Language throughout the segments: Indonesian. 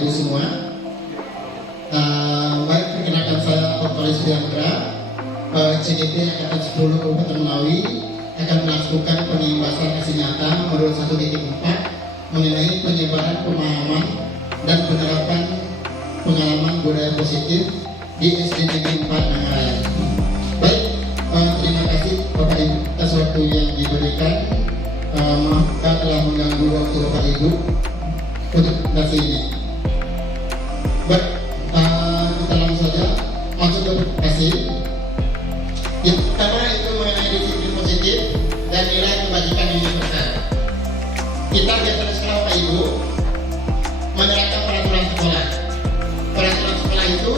Ibu semua. Baik, perkenalkan saya Dr. Isriandra, CDP Angkatan 10 Kabupaten Melawi akan melakukan pengembasan hasil nyata menurut 1.4 mengenai penyebaran pemahaman dan penerapan pengalaman budaya positif di SD Negeri 4 Nangaraya. Baik, terima kasih Bapak Ibu atas waktu yang diberikan. Maaf telah mengganggu waktu Bapak Ibu untuk presentasi ini. Baik, kita langsung saja masuk ke presentasi. Yang pertama itu mengenai disiplin positif dan nilai kebajikan universal. Kita biasanya sekolah Bapak Ibu menerapkan peraturan sekolah. Peraturan sekolah itu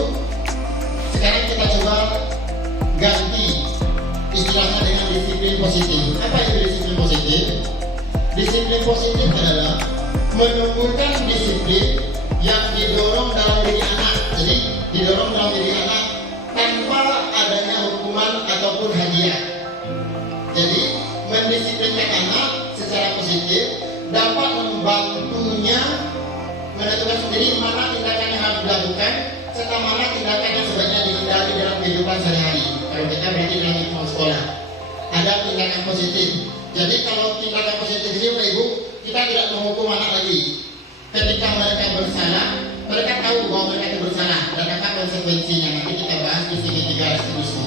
sekarang kita coba ganti istilahnya dengan disiplin positif. Apa itu disiplin positif? Disiplin positif adalah menumbuhkan disiplin yang didorong dalam diri anak. Jadi didorong dalam diri anak tanpa adanya hukuman ataupun hadiah. Jadi mendisiplinkan anak secara positif dapat membantunya menentukan sendiri mana tindakan yang harus dilakukan serta mana tindakan yang sebaiknya dihindari dalam kehidupan sehari-hari. Kalau kita berarti dalam lingkungan sekolah ada tindakan positif. Jadi kalau tindakan positif ini Bapak Ibu, kita tidak menghukum anak lagi. Ketika mereka bersalah, mereka tahu bahwa mereka itu bersalah dan apa konsekuensinya. Nanti kita bahas di segitiga restitusi.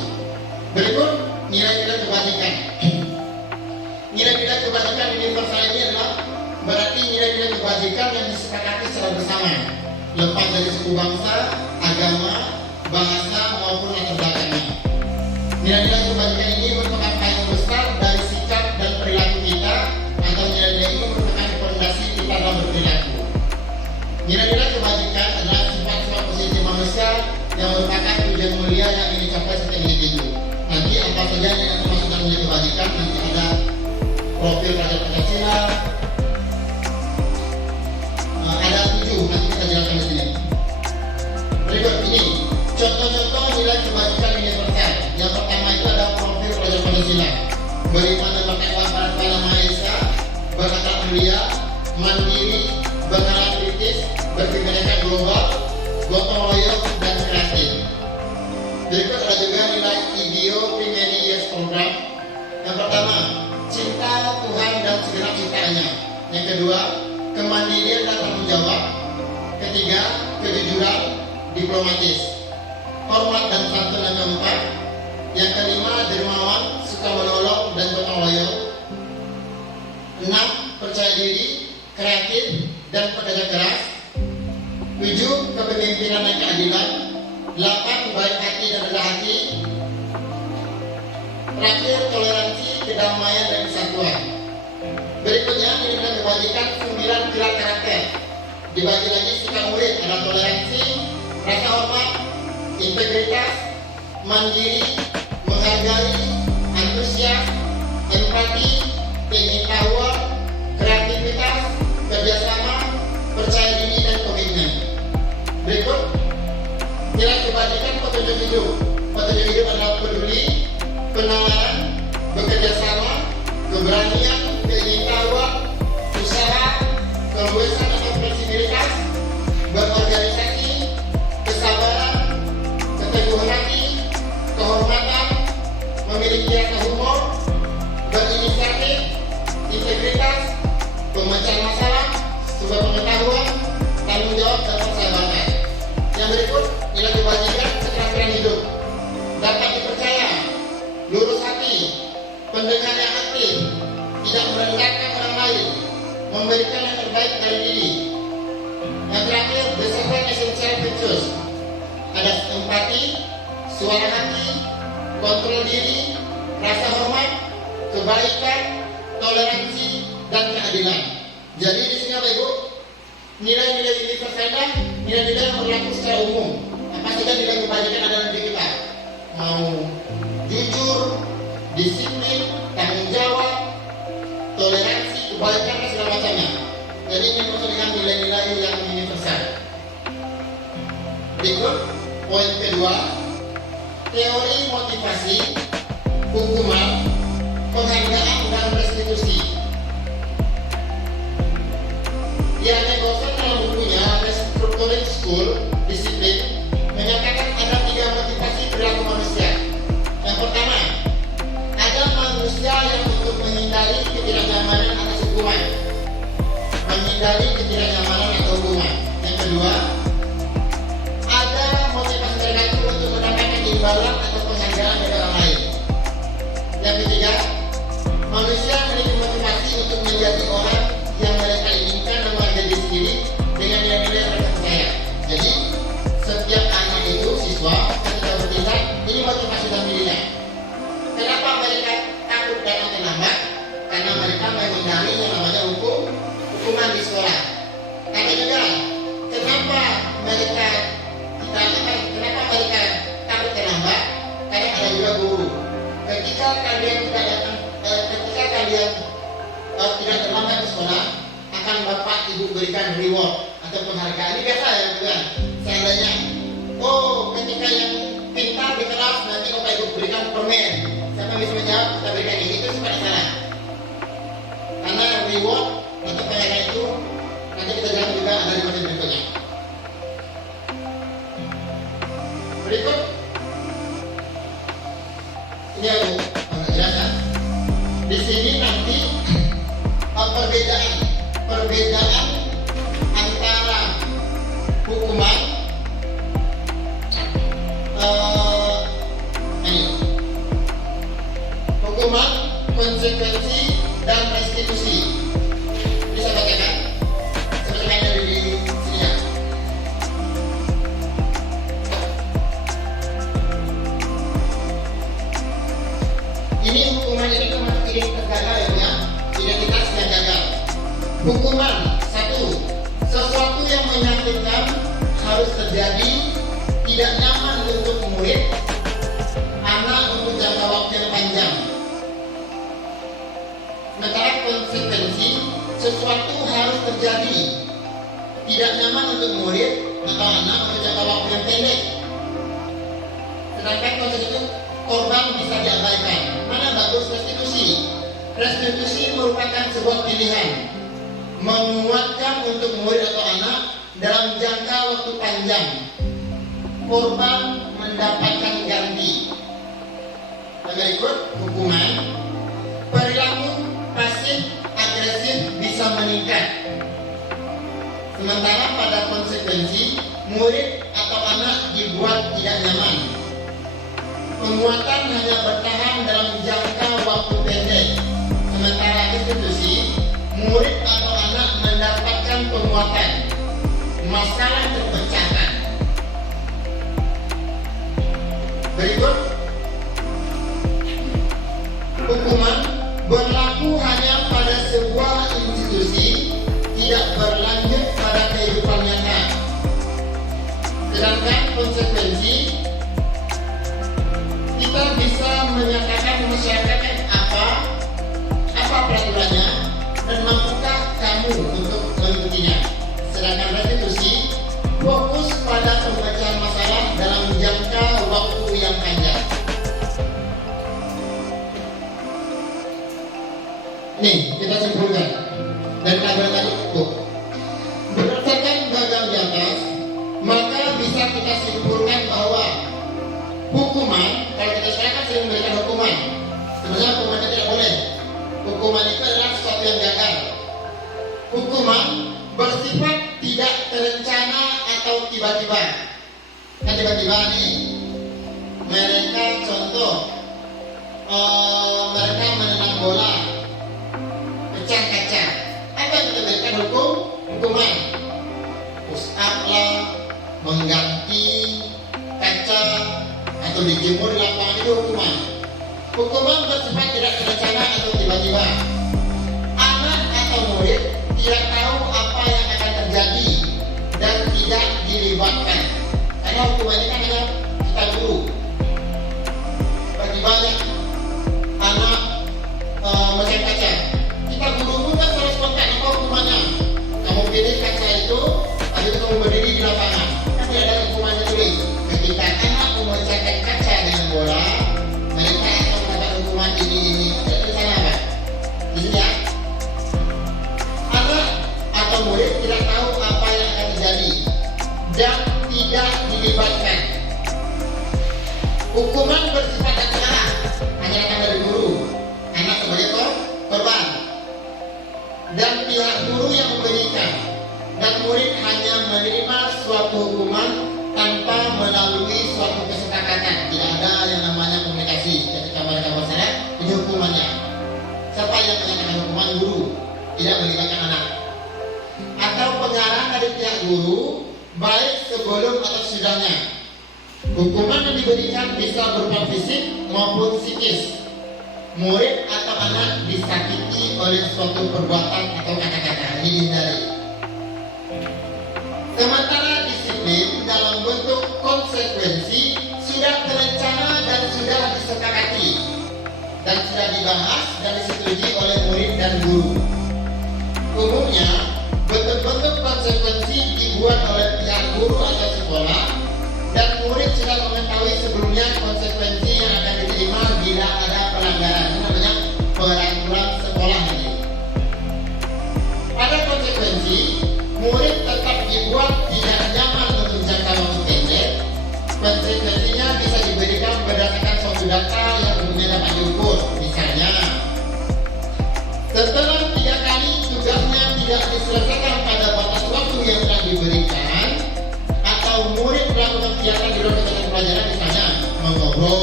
Berikut nilai-nilai kebajikan. Nilai-nilai kebajikan universal ini adalah berarti nilai-nilai kebajikan yang disepakati secara bersama, lepas dari suku bangsa, agama, bahasa maupun latar belakangnya. Nilai-nilai kebajikan ini merupakan payung besar dari sikap dan perilaku kita, atau nilai-nilai ini merupakan fondasi kita dalam berperilaku. Nilai-nilai kebajikan adalah sifat-sifat positif manusia yang merupakan tujuan mulia yang ingin dicapai setiap individu. Nanti apa saja yang termasuk dalam nilai kebajikan, nanti ada profil Raja Pancasila, ada 7, nanti kita jelaskan di sini. Berikut ini contoh-contoh nilai kebajikan universal. Yang pertama itu ada profil Raja Pancasila, beriman dan bertakwa pada Tuhan Maha Esa, berakhlak mulia, mandiri, bernalar kritis, berkebinekaan global, gotong royong dan kreatif. Berikut ada juga nilai IDEO Primary Years Program. Yang pertama, cinta Tuhan dan segenap ciptaannya. Yang kedua, kemandirian dan tanggung jawab. Ketiga, kejujuran diplomatis, hormat dan santun. Yang keempat, yang kelima, dermawan, suka menolong dan gotong royong. 6, percaya diri, kreatif dan pekerja keras. 7, kepemimpinan dan keadilan. 8, baik hati dan rendah hati. Terakhir, toleransi, kedamaian dan kesatuan. Berikutnya nilai kebajikan 9 pilar karakter. Dibagi lagi sikap murid, ada toleransi, rasa hormat, integritas, mandiri, menghargai, antusias, empati, pengetahuan, kreativitas, kerjasama, percaya diri dan komitmen. Berikut nilai kebajikan petunjuk hidup. Petunjuk hidup adalah peduli, penawaran, bekerja sama, keberanian, pengetahuan, usaha, keluasan atau fleksibilitas, berorganisasi, kesabaran, keteguhan hati, kehormatan, memiliki rasa humor, berinisiatif, integritas, pemecahan masalah, sumber pengetahuan, tanggung jawab dan persahabatan. Yang berikut nilai kebajikan keterampilan hidup. Dapat dipercaya, lurus hati, pendengar yang aktif, tidak merendahkan orang lain, memberikan yang terbaik dari diri. Yang terakhir, the 7 essential features. Ada empati, suara hati, kontrol diri, rasa hormat, kebaikan, toleransi, dan keadilan. Jadi di sini Bapak Ibu, nilai-nilai universal dan nilai-nilai yang berlaku secara umum. Apa saja nilai kebajikan ada di kita? Mau jujur, disiplin, tanggung jawab, toleransi, kebaikan dan segala macamnya. Jadi ini maksud dengan nilai-nilai yang universal. Berikut poin kedua, teori motivasi, hukuman, penghargaan dan restitusi. Yang negosiasi dalam bukunya Restructuring kedua, ada motivasi mereka itu untuk mendapatkan imbalan atau penghargaan dari orang lain. Yang ketiga, manusia memiliki motivasi untuk menjadi orang yang mereka inginkan dan menghargai diri sendiri dengan nilai-nilai yang mereka percaya. Jadi setiap anak itu, siswa, ketika bertindak, ini motivasi dalam dirinya. Kenapa mereka takut datang terlambat? Karena mereka menghindari yang namanya hukuman di sekolah. Tapi juga, kenapa mereka takut terlambat? Karena ada juga guru. Ketika kalian tidak terlambat ke sekolah, akan bapak ibu berikan reward atau penghargaan. Ini biasa ya, bukan? Seandainya, ketika yang pintar di kelas nanti bapak ibu berikan permen. Siapa bisa menjawab, kita berikan ini, itu sebenarnya salah. Karena reward atau penghargaan itu nanti kita jelaskan juga ada di materi berikutnya. Berikut ini aku jelaskan. Di sini nanti perbedaan antara hukuman konsekuensi dan restitusi. Bisa bacakan seperti yang ada di sini ya. Ini hukuman ini termasuk identitas gagal ya, identitas yang gagal. Hukuman 1. Sesuatu yang menyakitkan harus terjadi, tidak nyaman untuk murid, anak untuk jangka waktu yang panjang. Sementara konsekuensi, sesuatu harus terjadi, tidak nyaman untuk murid atau anak untuk jangka waktu yang pendek. Sedangkan konsekuensi, korban bisa diabaikan. Mana bagus restitusi? Restitusi merupakan sebuah pilihan, menguatkan untuk murid atau anak dalam jangka waktu panjang. Korban mendapatkan ganti. Berikut hukuman. Perilaku pasif agresif bisa meningkat. Sementara pada konsekuensi, murid atau anak dibuat tidak nyaman. Penguatan hanya bertahan dalam jangka waktu pendek. Sementara restitusi, murid atau anak mendapatkan penguatan. Masalah terpecahkan. Berikut hukuman berlaku hanya pada sebuah institusi, tidak berlanjut pada kehidupan nyata. Sedangkan konsekuensi, kita bisa menyatakan masyarakat apa peraturannya dan mampukah kamu untuk mengikutinya. Sedangkan restitusi fokus pada pemecahan masalah dalam jangka waktu yang panjang. Nih, kita simpulkan dari tabel tadi. Berdasarkan diagram di atas, maka bisa kita simpulkan bahwa hukuman, kalau kita sekarang sering memberikan hukuman, sebenarnya hukuman itu tidak boleh. Hukuman itu adalah sesuatu yang gagal. Hukuman bersifat tidak terencana atau tiba-tiba. Kan tiba-tiba nih, mereka contoh, mereka menendang bola, pecah kaca. Apa yang kita berikan hukuman? Push up lah, mengganti kaca, atau dijemur di lapangan, itu hukuman. Hukuman bersifat tidak terencana atau tiba-tiba. Anak atau murid tidak tahu apa yang akan terjadi dan tidak dilibatkan. Karena hukuman ini kan hanya kita guru. Bagi banyak anak mecah kaca, kita guru pun kan harus kontak apa hukumannya. Kamu pilih kaca itu, habis itu kamu berdiri di lapangan. Kan tidak ada hukumannya tulis. Ketika anak memecahkan kaca dengan bola, mereka akan mendapat hukuman ini. Jadi sana apa? Di sini ya. Anak atau murid tidak tahu apa yang akan terjadi dan tidak dilibatkan. Hukuman bersifat acara, hanya akan dari guru, anak sebagai korban, dan pihak guru yang memberikan. dan murid hanya menerima suatu hukuman tanpa melalui suatu kesepakatan. Tidak ada yang namanya komunikasi ketika mereka bersama. Ini hukumannya. Siapa yang menyatakan hukuman? Guru. Tidak melibatkan anak. Atau pengarang dari pihak guru, baik sebelum atau sesudahnya. Hukuman yang diberikan bisa berupa fisik maupun psikis. Murid atau anak disakiti oleh suatu perbuatan atau kata-kata. Ini dihindari. Sementara disiplin dalam bentuk konsekuensi sudah terencana dan sudah disepakati dan sudah dibahas dan disetujui oleh murid dan guru. Umumnya bentuk-bentuk konsekuensi dibuat oleh pihak guru atau sekolah dan murid sudah mengetahui sebelumnya konsekuensi yang akan diterima bila ada pelanggaran. Ini namanya peraturan sekolah ini. Pada konsekuensi, murid tetap dibuat tidak nyaman untuk jangka waktu pendek. Konsekuensinya bisa diberikan berdasarkan suatu data yang umumnya dapat diukur. Misalnya, setelah 3 kali tugasnya tidak diselesaikan pada batas waktu yang telah diberikan, atau murid melakukan kegiatan di luar kegiatan pelajaran, misalnya mengobrol,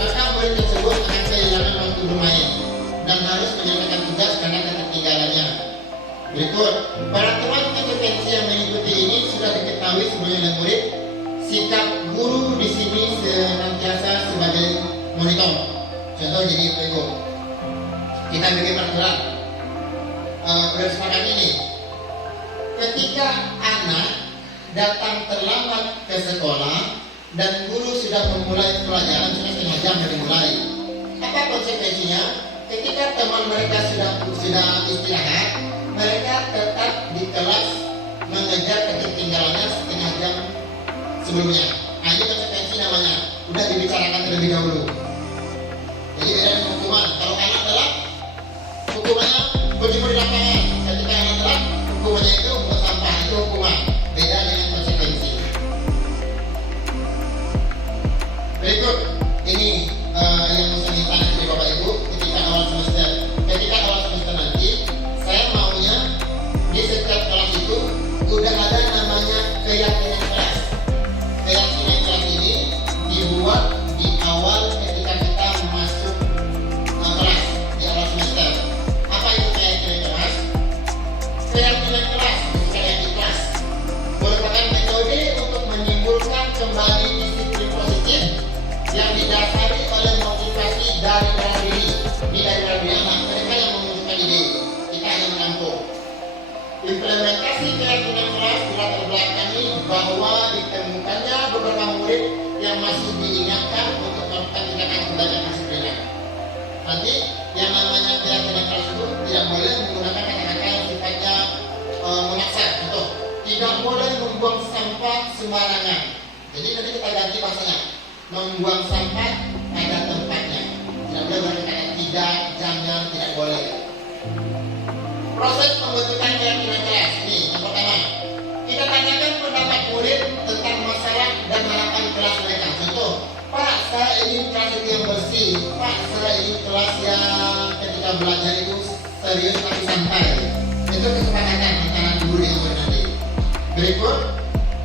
maka murid tersebut akan kehilangan waktu bermain dan harus menyelesaikan tugas karena ketertinggalannya. Berikut, peraturan konsekuensi yang mengikuti ini sudah diketahui sebelumnya oleh murid. Sikap guru di sini senantiasa sebagai monitor. Contoh jadi berikut. Kita bikin peraturan. Berdasarkan ini, ketika anak datang terlambat ke sekolah dan guru sudah memulai pelajaran sudah setengah jam dimulai, apa konsekuensinya? Ketika teman mereka sudah istirahat, mereka tetap di kelas mengejar ketertinggalannya setengah jam sebelumnya. Nah, ini konsekuensi namanya. Udah dibicarakan terlebih dahulu. Jadi beda dengan hukuman. Kalau anak telat, hukumannya berjemur di lapangan. Ketika anak telat, hukumannya itu membuat sampah. Itu hukuman. Beda dengan konsekuensi. Berikut ini yang mesti ditanya dari Bapak Ibu ketika awal semester. Ketika awal semester nanti, saya maunya di setiap kelas itu udah ada namanya keyakinan kelas. Keyakinan kelas ini dibuat di awal ketika kita masuk kelas di awal semester. Apa itu keyakinan kelas? Keyakinan kelas, keyakinan kelas merupakan metode untuk menimbulkan kembali disiplin positif yang didasari oleh motivasi dari dalam diri. Ini dari dalam diri anak. Mereka yang memunculkan ide, kita hanya menampung. Implementasi keyakinan kelas dilatar belakangi bahwa ditemukannya beberapa murid yang masih diingatkan untuk melakukan tindakan kebaikan disiplinan. Nanti yang namanya keyakinan kelas itu tidak boleh menggunakan kata-kata yang sifatnya memaksa. Contoh, tidak boleh membuang sampah sembarangan. Jadi nanti kita ganti bahasanya, membuang sampah pada tempatnya. Tidak boleh berkata tidak, jangan, tidak boleh. Proses pembentukan keyakinan kelas. Ini yang pertama, kita tanyakan pendapat murid tentang masalah dan harapan kelas mereka. Contoh, Pak, saya ingin kelas itu yang bersih. Pak, saya ingin kelas yang ketika belajar itu serius tapi santai. Itu kesepakatan antara guru dengan murid nanti. Berikut,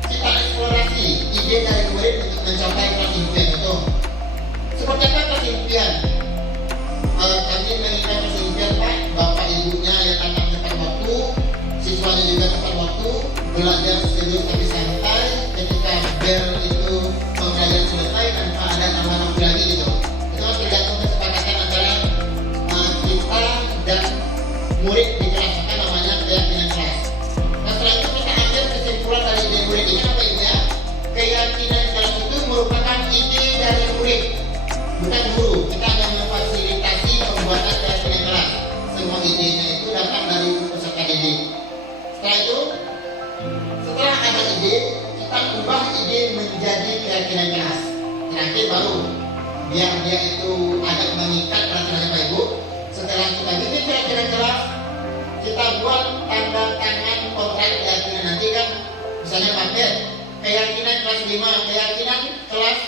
kita eksplorasi ide dari murid untuk mencapai kelas impian. Contoh, seperti apa kelas impian? Kami menginginkan kelas impian, Pak, bapak ibunya yang akan tepat waktu, siswanya juga tepat waktu, belajar serius tapi santai, ketika bel itu pembelajaran selesai tanpa ada tambahan waktu lagi gitu. Itu tergantung kesepakatan antara kita dan murid di kelas, maka namanya keyakinan kelas. Nah, setelah itu kita ambil kesimpulan dari ide murid ini apa itu ya? Keyakinan kelas itu merupakan ide dari murid, bukan guru. Kita akan memfasilitasi pembuatan keyakinan kelas. Semua idenya itu datang dari peserta didik. Setelah itu, setelah ada ide, kita ubah ide menjadi keyakinan kelas. Nanti baru biar dia itu agak mengikat peraturan Bapak Ibu. Setelah kita bikin keyakinan kelas, kita buat tanda tangan kontrak keyakinan. Nanti kan misalnya paket keyakinan kelas 5, keyakinan kelas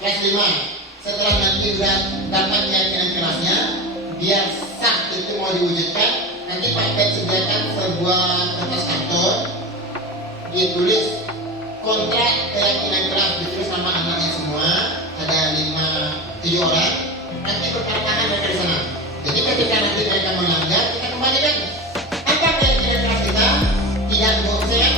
5. Setelah nanti udah dapat keyakinan kelasnya, biar sah itu mau diwujudkan, nanti Pak Pet sediakan sebuah kertas karton ditulis kontrak keyakinan kelas, ditulis nama anaknya semua, ada 5-7 orang, nanti berpasangan mereka di sana. Jadi ketika nanti mereka melanggar, kita kembalikan. Apa keyakinan kelas kita? Tidak bosan,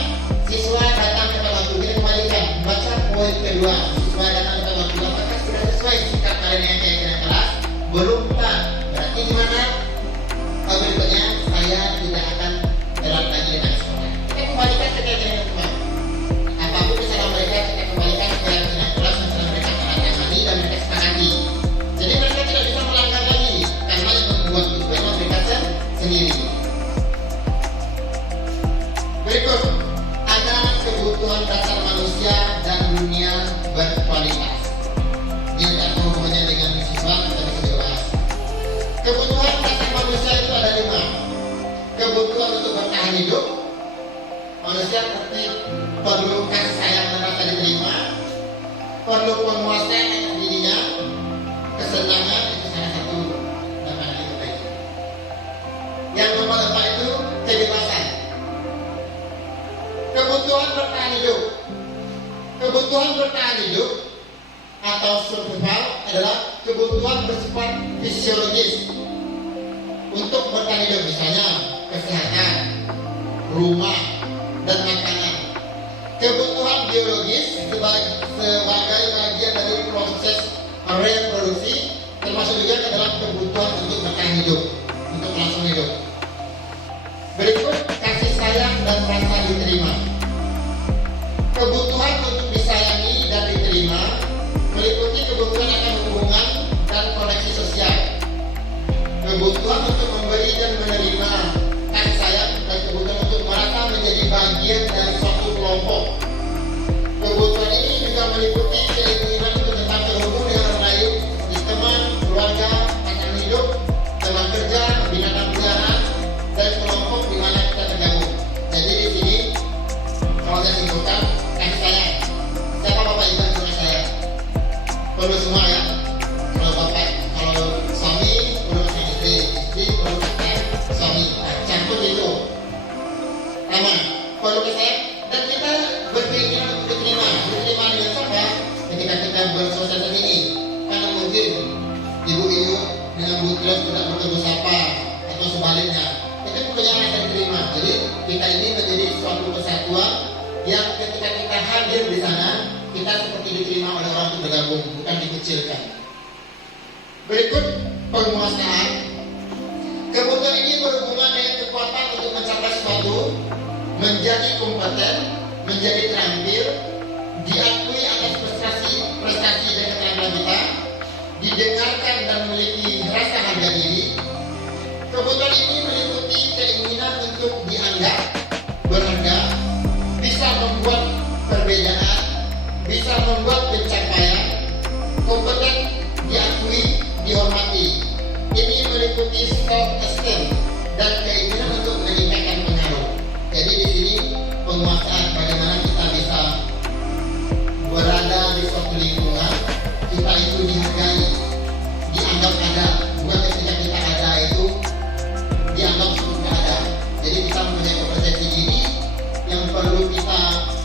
siswa datang tepat waktu, kita kembalikan. Baca poin kedua, siswa datang tepat waktu, apakah sudah sesuai sikap kalian yang keyakinan kelas? Belum Pak, berarti gimana? Berikutnya saya tidak akan berat lagi dengan sekolah. Kita kembalikan ke keyakinan kelas. Apapun kesalahan mereka, kita kembalikan ke keyakinan kelas yang telah mereka tangani dan mereka sepakati. Jadi mereka tidak bisa melanggar lagi karena yang membuat itu memang mereka sendiri. Berikut ada kebutuhan dasar manusia dan dunia berkualitas. Ini akan hubungannya dengan siswa kita bisa dibahas. Kebutuhan dasar manusia itu ada 5. Kebutuhan untuk bertahan hidup. Manusia seperti perlu kasih sayang dan rasa diterima, perlu penguasaan atas dirinya, kesenangan itu salah satu dapat diperbaiki. Yang nomor 4 itu kebebasan. Kebutuhan bertahan hidup. Kebutuhan bertahan hidup atau survival adalah kebutuhan bersifat fisiologis untuk bertahan hidup, misalnya kesehatan, rumah, dan makanan. Kebutuhan biologis sebagai bagian dari proses reproduksi, termasuk juga adalah kebutuhan untuk bertahan hidup, untuk langsung hidup. Berikut kasih sayang dan rasa diterima. Kebutuhan untuk disayangi dan diterima meliputi kebutuhan akan hubungan dan koneksi sosial, kebutuhan untuk memberi dan menerima kasih sayang, dan kebutuhan untuk merasa menjadi bagian dari suatu kelompok. Kebutuhan ini juga meliputi keinginan untuk tetap terhubung dengan orang lain, seperti teman, keluarga, pasangan hidup, teman kerja, binatang peliharaan, dan kelompok di mana kita tergabung. Jadi di sini kalau saya simpulkan kasih sayang. Siapa bapak ibu yang kasih sayang? Perlu semua ya. Kalau bapak, kalau suami perlu kasih istri, istri perlu kasih suami. Campur itu. Sama. Perlu kasih dan kita berkeinginan untuk diterima dengan siapa? Ketika kita bersosialisasi ini, karena mungkin ibu-ibu dengan butuh tidak bertemu sapa atau sebaliknya. Itu punya rasa diterima. Jadi kita ini menjadi suatu kesatuan yang ketika kita hadir di sana, kita seperti diterima oleh orang untuk bergabung, bukan dikucilkan. Berikut penguasaan. Kebutuhan ini berhubungan dengan kekuatan untuk mencapai sesuatu, menjadi kompeten, menjadi terampil, diakui atas prestasi dan keterampilan kita, didengarkan dan memiliki rasa harga diri. Kebutuhan ini meliputi keinginan untuk dianggap berharga, bisa membuat perbedaan, bisa membuat pencapaian, kompeten, diakui, dihormati. Ini meliputi self-esteem dan keinginan untuk meningkatkan pengaruh. Jadi di sini penguasaan, bagaimana kita bisa berada di suatu lingkungan, kita itu dihargai, dianggap ada, bukan ketika kita ada itu dianggap tidak ada. Jadi kita mempunyai kompetensi diri yang perlu kita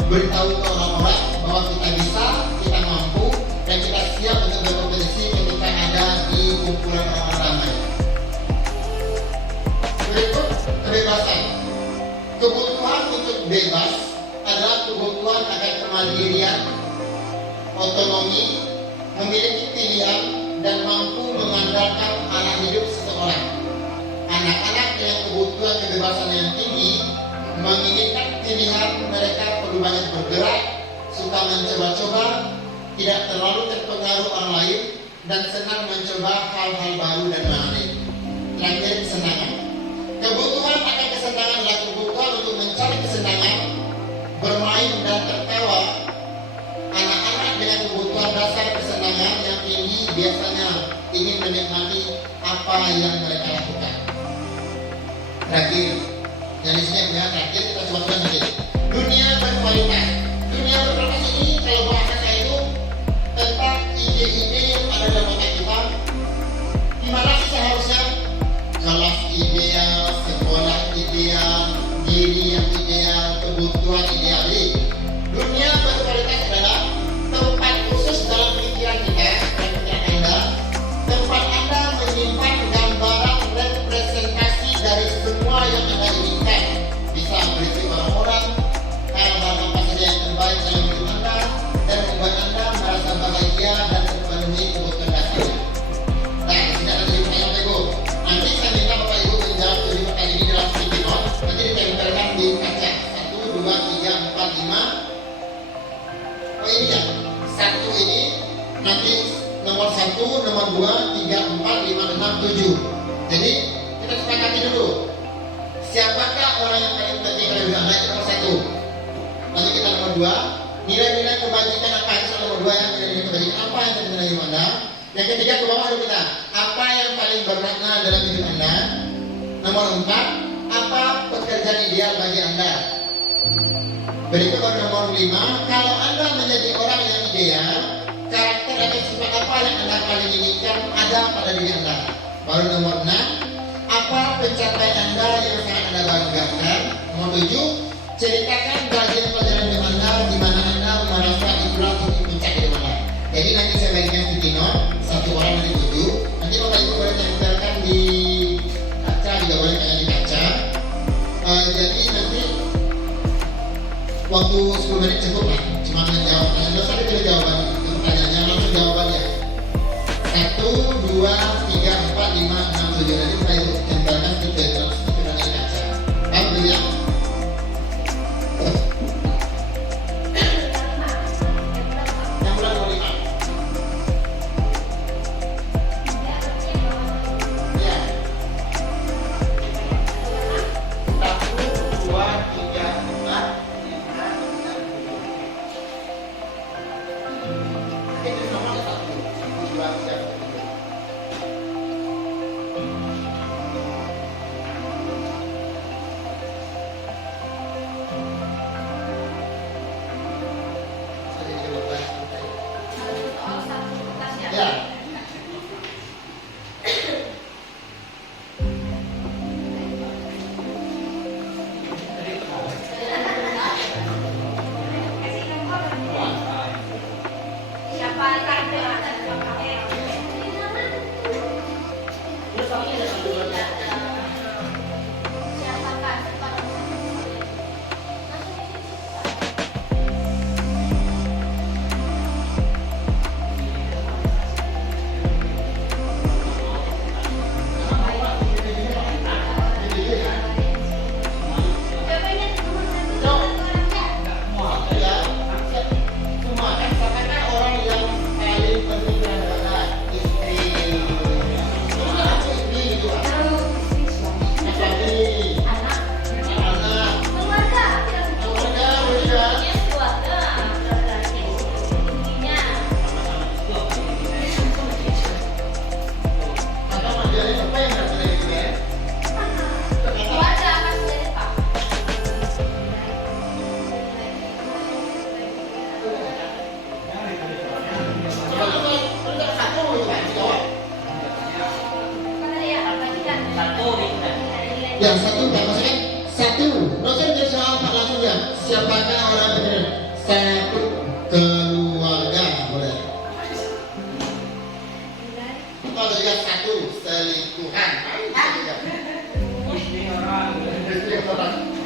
beritahu ke orang-orang bahwa kita bisa, kita mampu, dan kita siap untuk berkompetisi ketika ada di kumpulan orang ramai. Berikut kebebasan. Kebutuhan untuk bebas adalah kebutuhan akan kemandirian, otonomi, memiliki pilihan, dan mampu mengandalkan arah hidup seseorang. Anak-anak dengan kebutuhan kebebasan yang tinggi menginginkan pilihan, mereka perlu banyak bergerak, suka mencoba-coba, tidak terlalu terpengaruh orang lain, dan senang mencoba hal-hal baru dan menarik. Terakhir, kesenangan. Kebutuhan akan kesenangan adalah kebutuhan untuk mencari kesenangan, bermain dan tertawa. Anak-anak dengan kebutuhan dasar kesenangan yang tinggi biasanya ingin menikmati apa yang mereka lakukan. Terakhir, yang disini terakhir kita coba tulis sedikit. Dunia berkualitas. Dunia berkualitas ini kalau bahasa saya itu tentang ide-ide yang ada dalam otak kita. Gimana sih seharusnya kelas ideal, sekolah ideal, diri yang ideal, kebutuhan ideal. Jadi Oh ini ya, satu ini nanti nomor 1, nomor 2, 3, 4, 5, 6, 7. Jadi kita sepakati dulu. Siapakah orang yang paling penting kalau hidup Anda? Itu nomor 1. Lalu kita nomor 2, nilai-nilai kebajikan apa? Itu nomor 2 yang nilai-nilai kebajikan apa yang terkena hidup Anda. Yang ketiga ke bawah dulu kita, apa yang paling bermakna dalam hidup Anda? Nomor 4, apa pekerjaan ideal bagi Anda? Berikut nomor 5, kalau Anda menjadi orang yang ideal, karakter atau sifat apa yang Anda paling inginkan ada pada diri Anda? Baru nomor 6, apa pencapaian Anda yang sangat Anda banggakan? Nomor 7, ceritakan bagian pelajaran hidup Anda di mana Anda merasa itulah titik puncak hidup Anda. Jadi nanti saya bagikan sticky note, 1 orang nanti 7. Nanti Bapak Ibu boleh tempelkan di kaca, juga boleh tanya di kaca. Jadi nanti waktu 10 menit cukup lah, cuma menjawab. Nggak usah dipilih jawaban pertanyaannya, langsung jawabannya. 1, 2, 3, 4, 5, 6, 7. Nanti Bapak Ibu tempelkan di kaca. Paham dulu ya? Yang bulan nomor 5. Ya. 1, 2, 3, 4. Itu nomor 1, 2, 3. Ya. Yang satu Pak, maksudnya satu, langsung jadi soal Pak langsung ya. Siapakah orang benar? Satu, keluarga boleh. Kalau juga satu, selingkuhan. Istri orang.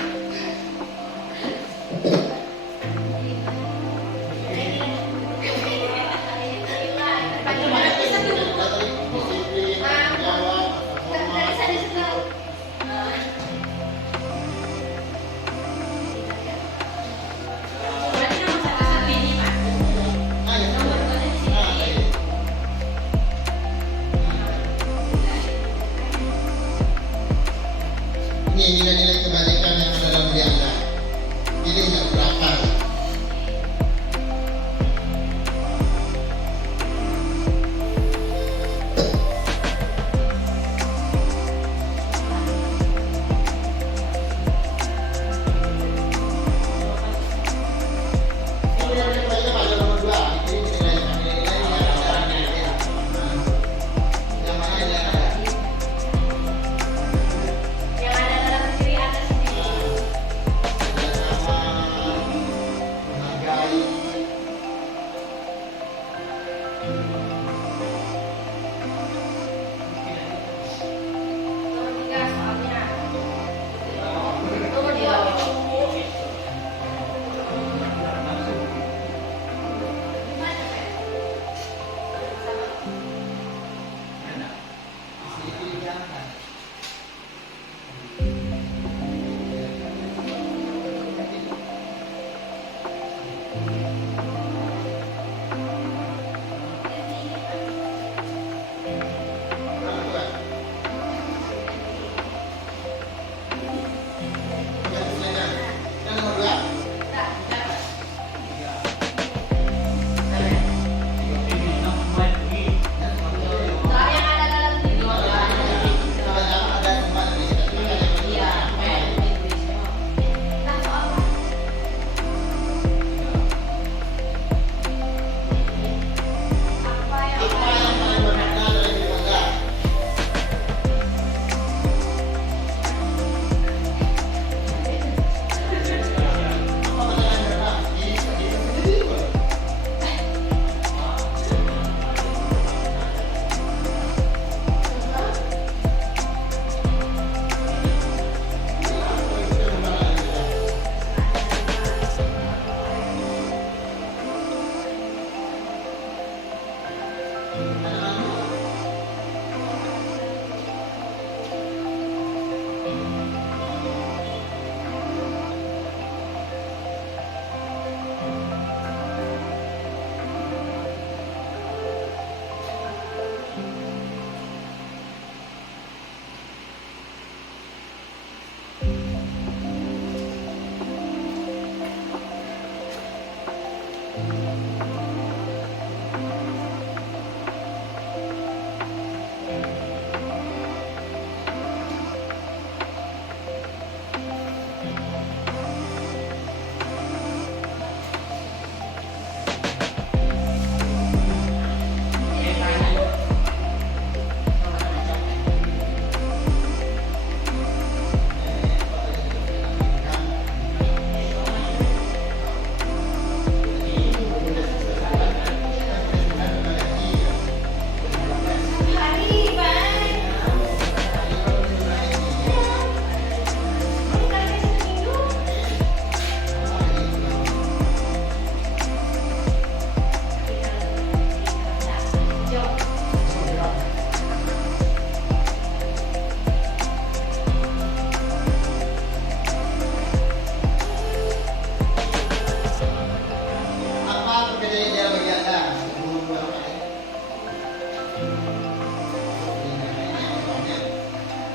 kejadian bagi Anda.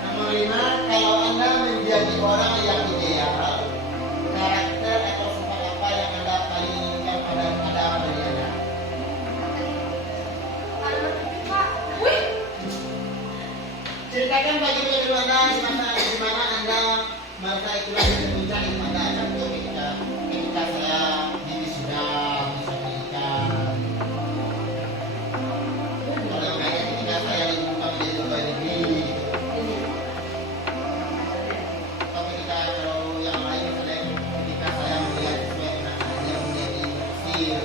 Nomor 5, kalau Anda menjadi orang yang ideal, karakter atau sifat apa yang Anda paling inginkan pada diri Anda? Ceritakan bagaimana dulu Anda di mana Anda merasa itulah yang puncak hidup Anda. Contoh ketika saya di wisuda bisa menikah. Kalau kayak ketika saya dibuka menjadi pegawai negeri. Atau ketika kalau yang lain misalnya ketika saya melihat sesuai dengan dia menjadi berhasil.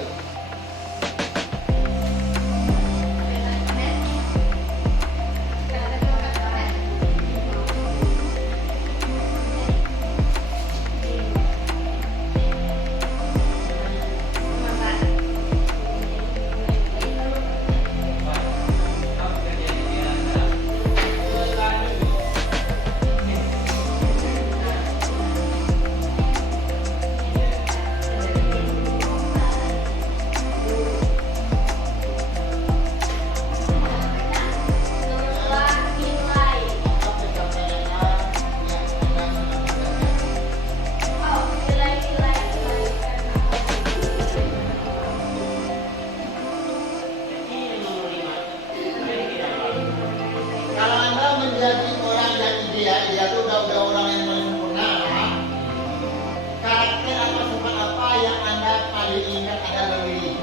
Menjadi orang yang ideal, dia tuh udah orang yang paling sempurna. Karakter atau sifat apa yang Anda paling ingat ada dalam diri?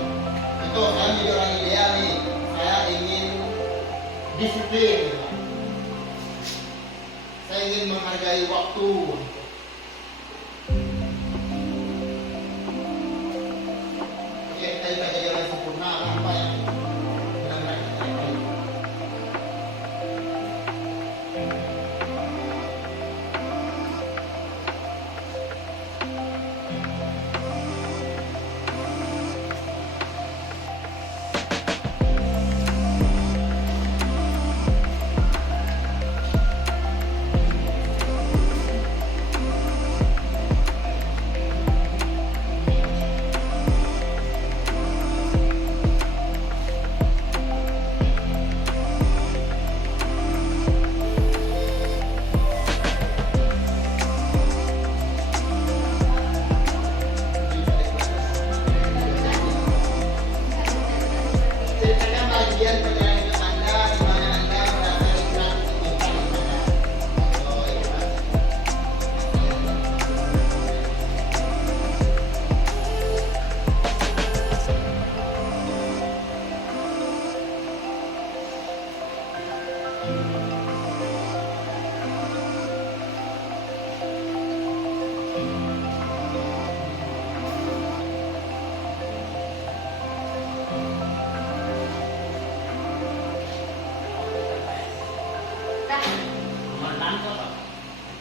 Itu saya menjadi orang ideal nih. Saya ingin disiplin. Saya ingin menghargai waktu. Oke, kita jadi orang yang sempurna. Apa yang benar-benar kita lakukan?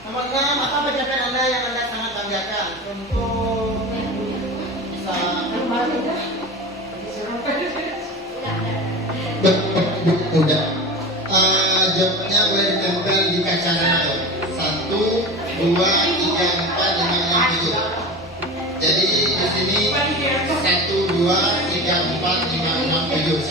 Nomor 6, apa pencapaian Anda yang Anda sangat banggakan? Contoh bisa udah jawabnya boleh ditempel di kacanya. 1, 2, 3, 4, 5, 6, 7. Jadi di sini 1, 2, 3, 4, 5, 6, 7.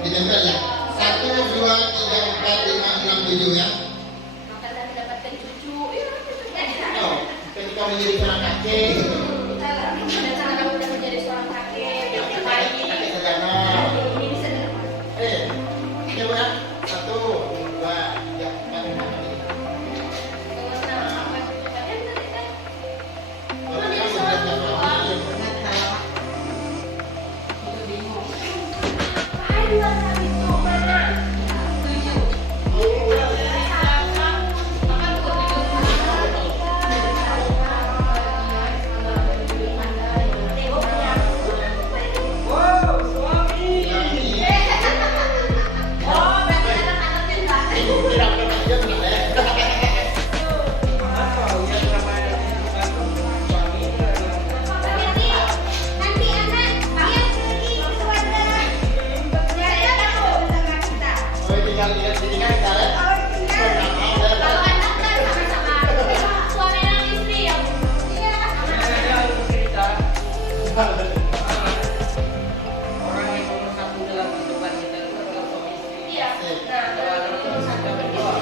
Ditempel ya. 1, 2, 3, 4, 5, 6, 7 ya. Maka saya mendapatkan cucu. Ketika menjadi anak kakek. Bagaimana cara kamu menjadi dua kali itu mana? Tujuh. Oh, berarti anak-anaknya enggak. Nanti anak dia pergi ke keluarga. Saya tahu sama kita. Kalau anak kan sama-sama suami dan istri ya. Iya, iya. Nah, kalau satu berdua.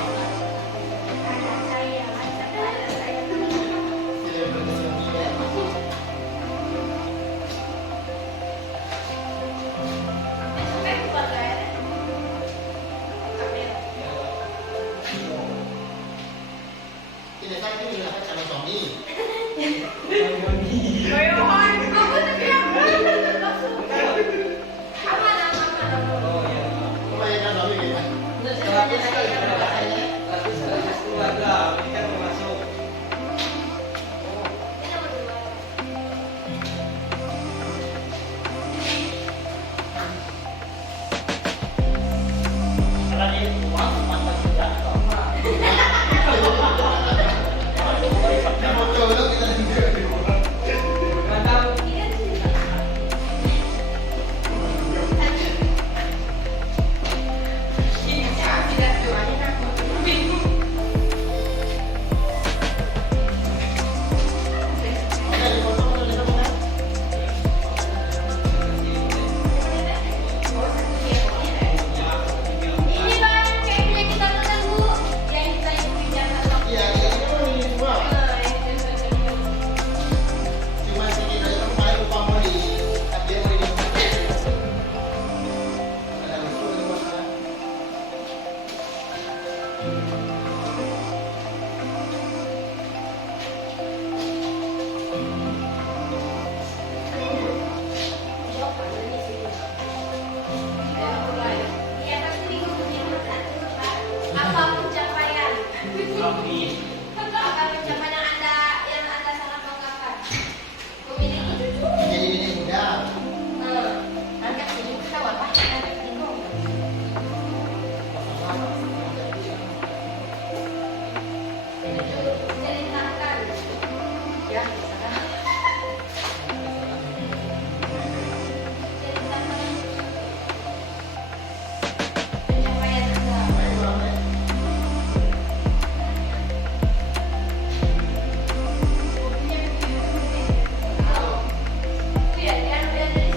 Ada saya, ada saya. Besok kan keluarga ya. Ambil. Aku tapi yang langsung. Aman. Kita berdua. Ini bang, kayak punya kita nonton bu, yang kita yang bicara waktu. Apa pencapaian? Apa pencapaian yang anda sangat banggakan? Memiliki cucu. Harga cucu kita apa? Harga bingung. Cucu ceritakan. Ya, misalkan. Ceritakan pencapaian anda. Iya, dia dari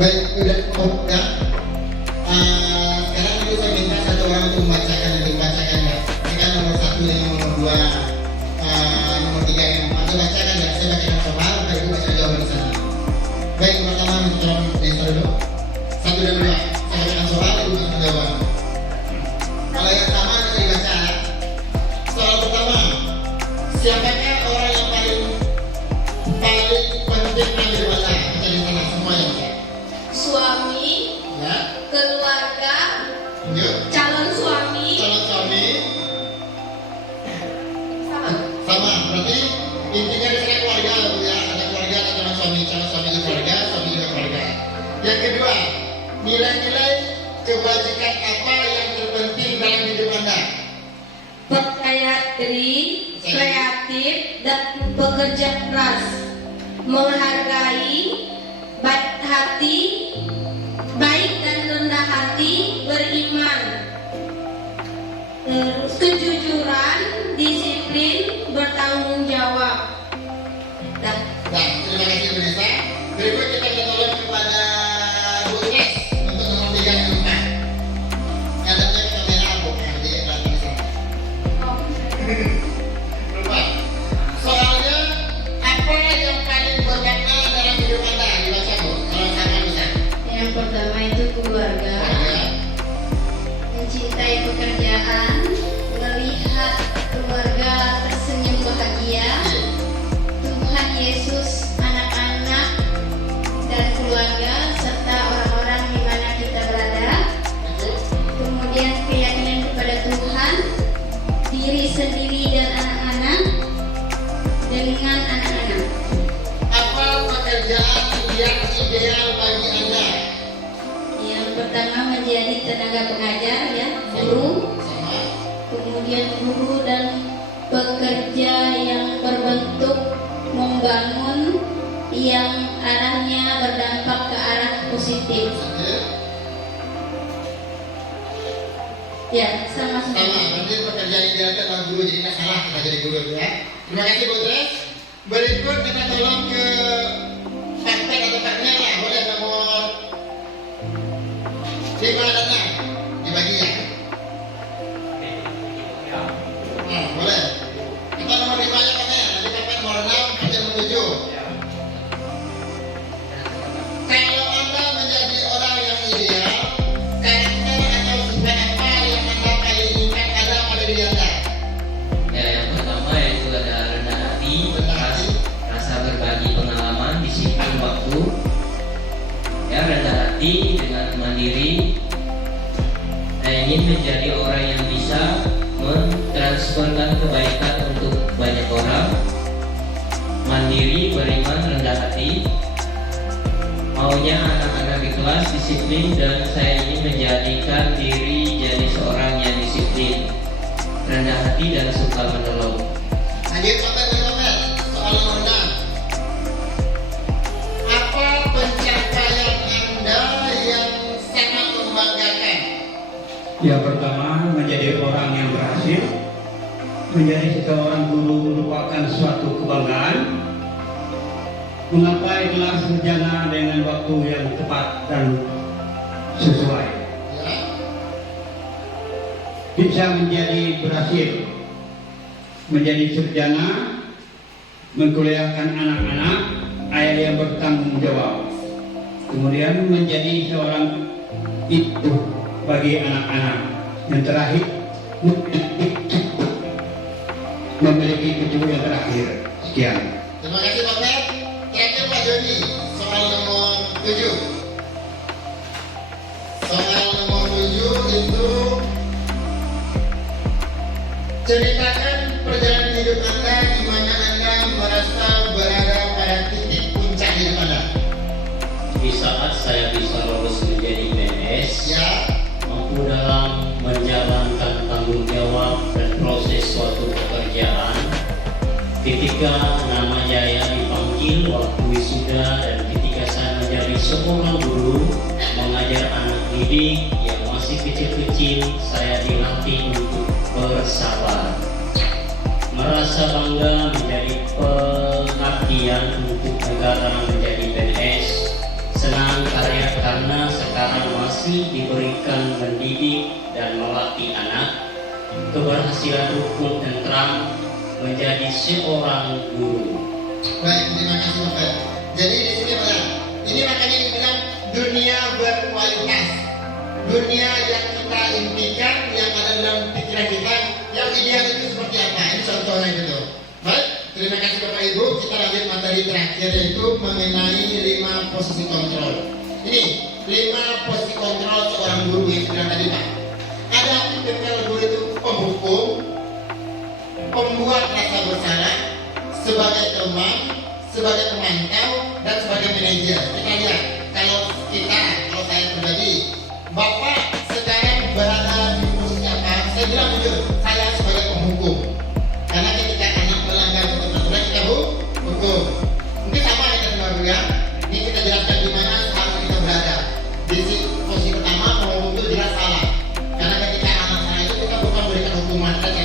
Baik, udah. Sekarang itu saya minta satu orang untuk membacakan ya. Ini kan nomor 1 dan nomor 2, nomor 3 yang Anda bacakan ya. Saya bacakan soal, Bapak Ibu baca jawaban di sana. Baik. dan dua. Saya akan soal, ibu akan menjawab. Kalau yang sama bisa dibaca. Soal pertama, siapakah orang yang paling penting dalam hidup Anda? Kita di sana semua ya. Suami, Ya. keluarga, Lanjut. calon suami, Calon suami sama. sama. Berarti intinya di sana keluarga ya, Bu ya. Ada keluarga, ada calon suami juga keluarga, suami juga keluarga. Yang kedua, nilai-nilai kebajikan apa yang terpenting dalam hidup Anda? Percaya diri, kreatif, dan bekerja keras, menghargai, baik hati, baik dan rendah hati, beriman, terus kejujuran, disiplin, bertanggung jawab. Dan Nah, terima kasih Bu Nesa. Berikut kita tolong kepada Bu Ines untuk nomor 3 dan 4. Adanya kamera Bu yang di ekran di sana. Lupa. Soalnya apa yang paling bermakna dalam hidup Anda? Dibaca Bu. Kalau sama bisa. yang pertama itu keluarga, Keluarga. mencintai pekerjaan, melihat keluarga tersenyum bahagia, Tuhan Yesus, anak-anak dan keluarga serta orang-orang di mana kita berada. Itu. Kemudian keyakinan kepada Tuhan, diri sendiri dan anak-anak dengan anak-anak. Apa pekerjaan yang ideal bagi Anda? Yang pertama menjadi tenaga pengajar ya, guru. Sama. Kemudian guru dan pekerja yang berbentuk membangun yang arahnya berdampak ke arah positif. Lanjut. Ya, sama Sama. semua. Nanti pekerjaan ideal adalah guru, jadi nggak salah kita jadi guru ya. Terima kasih Bu Tres. Berikut kita tolong ke praktek atau partner lah. Boleh nomor 5 dan 6 dibagi ya. Boleh. Kita nomor 5 nya pakai. Nanti pakai nomor 6, pakai nomor 7. Kalau Anda menjadi orang yang ideal, karakter atau sifat apa yang Anda paling inginkan ada pada diri Anda? Ya, yang pertama yaitu ada rendah hati, rasa berbagi pengalaman, disiplin waktu. Ya, rendah hati dengan mandiri. Saya ingin menjadi orang yang bisa mentransferkan kebaikan untuk banyak orang. Mandiri, beriman, rendah hati. Maunya anak-anak di kelas disiplin dan saya ingin menjadikan diri jadi seorang yang disiplin, rendah hati dan suka menolong. Lanjut pakai nomor soal nomor 6. Apa pencapaian Anda yang sangat membanggakan? Yang pertama, menjadi orang yang berhasil. Menjadi seorang guru merupakan suatu kebanggaan. Menggapai kelas sarjana dengan waktu yang tepat dan sesuai. Ya. Bisa menjadi berhasil. Menjadi sarjana, mengkuliahkan anak-anak, ayah yang bertanggung jawab. Kemudian menjadi seorang ibu bagi anak-anak. Yang terakhir, memiliki cucu yang terakhir. Sekian. Terima kasih Pak Pet. Terakhir Pak Joni, soal nomor 7. Soal nomor 7 itu ceritakan perjalanan hidup Anda di mana Anda merasa berada pada titik puncak hidup Anda. Di saat saya bisa lolos menjadi PNS, Ya. mampu dalam menjalankan tanggung jawab dan proses suatu pekerjaan, ketika nama Jaya dipanggil waktu wisuda dan ketika saya menjadi seorang guru mengajar anak didik yang masih kecil-kecil, saya dilatih untuk bersabar, merasa bangga menjadi pengabdian untuk negara menjadi PNS, senang karena sekarang masih diberikan mendidik dan melatih anak, keberhasilan rukun dan terang menjadi seorang guru. Baik, terima kasih Pak Pet. Jadi di sini Pak, ini makanya dibilang dunia berkualitas, dunia yang kita impikan, yang ada dalam pikiran kita, yang ideal itu seperti apa? Ini contohnya gitu. Baik, terima kasih Bapak Ibu. Kita lanjut materi terakhir, yaitu mengenai 5 posisi kontrol. Ini 5 posisi kontrol seorang guru yang sudah tadi Pak. Ada tipikal guru itu penghukum, pembuat rasa bersalah, sebagai teman, sebagai pemantau, dan sebagai manajer. Kita lihat, kalau saya pribadi, Bapak sekarang berada di posisi apa? Saya bilang jujur, saya sebagai penghukum. Karena ketika anak melanggar peraturan kita hukum. Mungkin sama dengan teman-teman ya. Ini kita jelaskan di mana seharusnya kita berada. Di posisi pertama, penghukum itu jelas salah. Karena ketika anak salah itu kita bukan memberikan hukuman saja.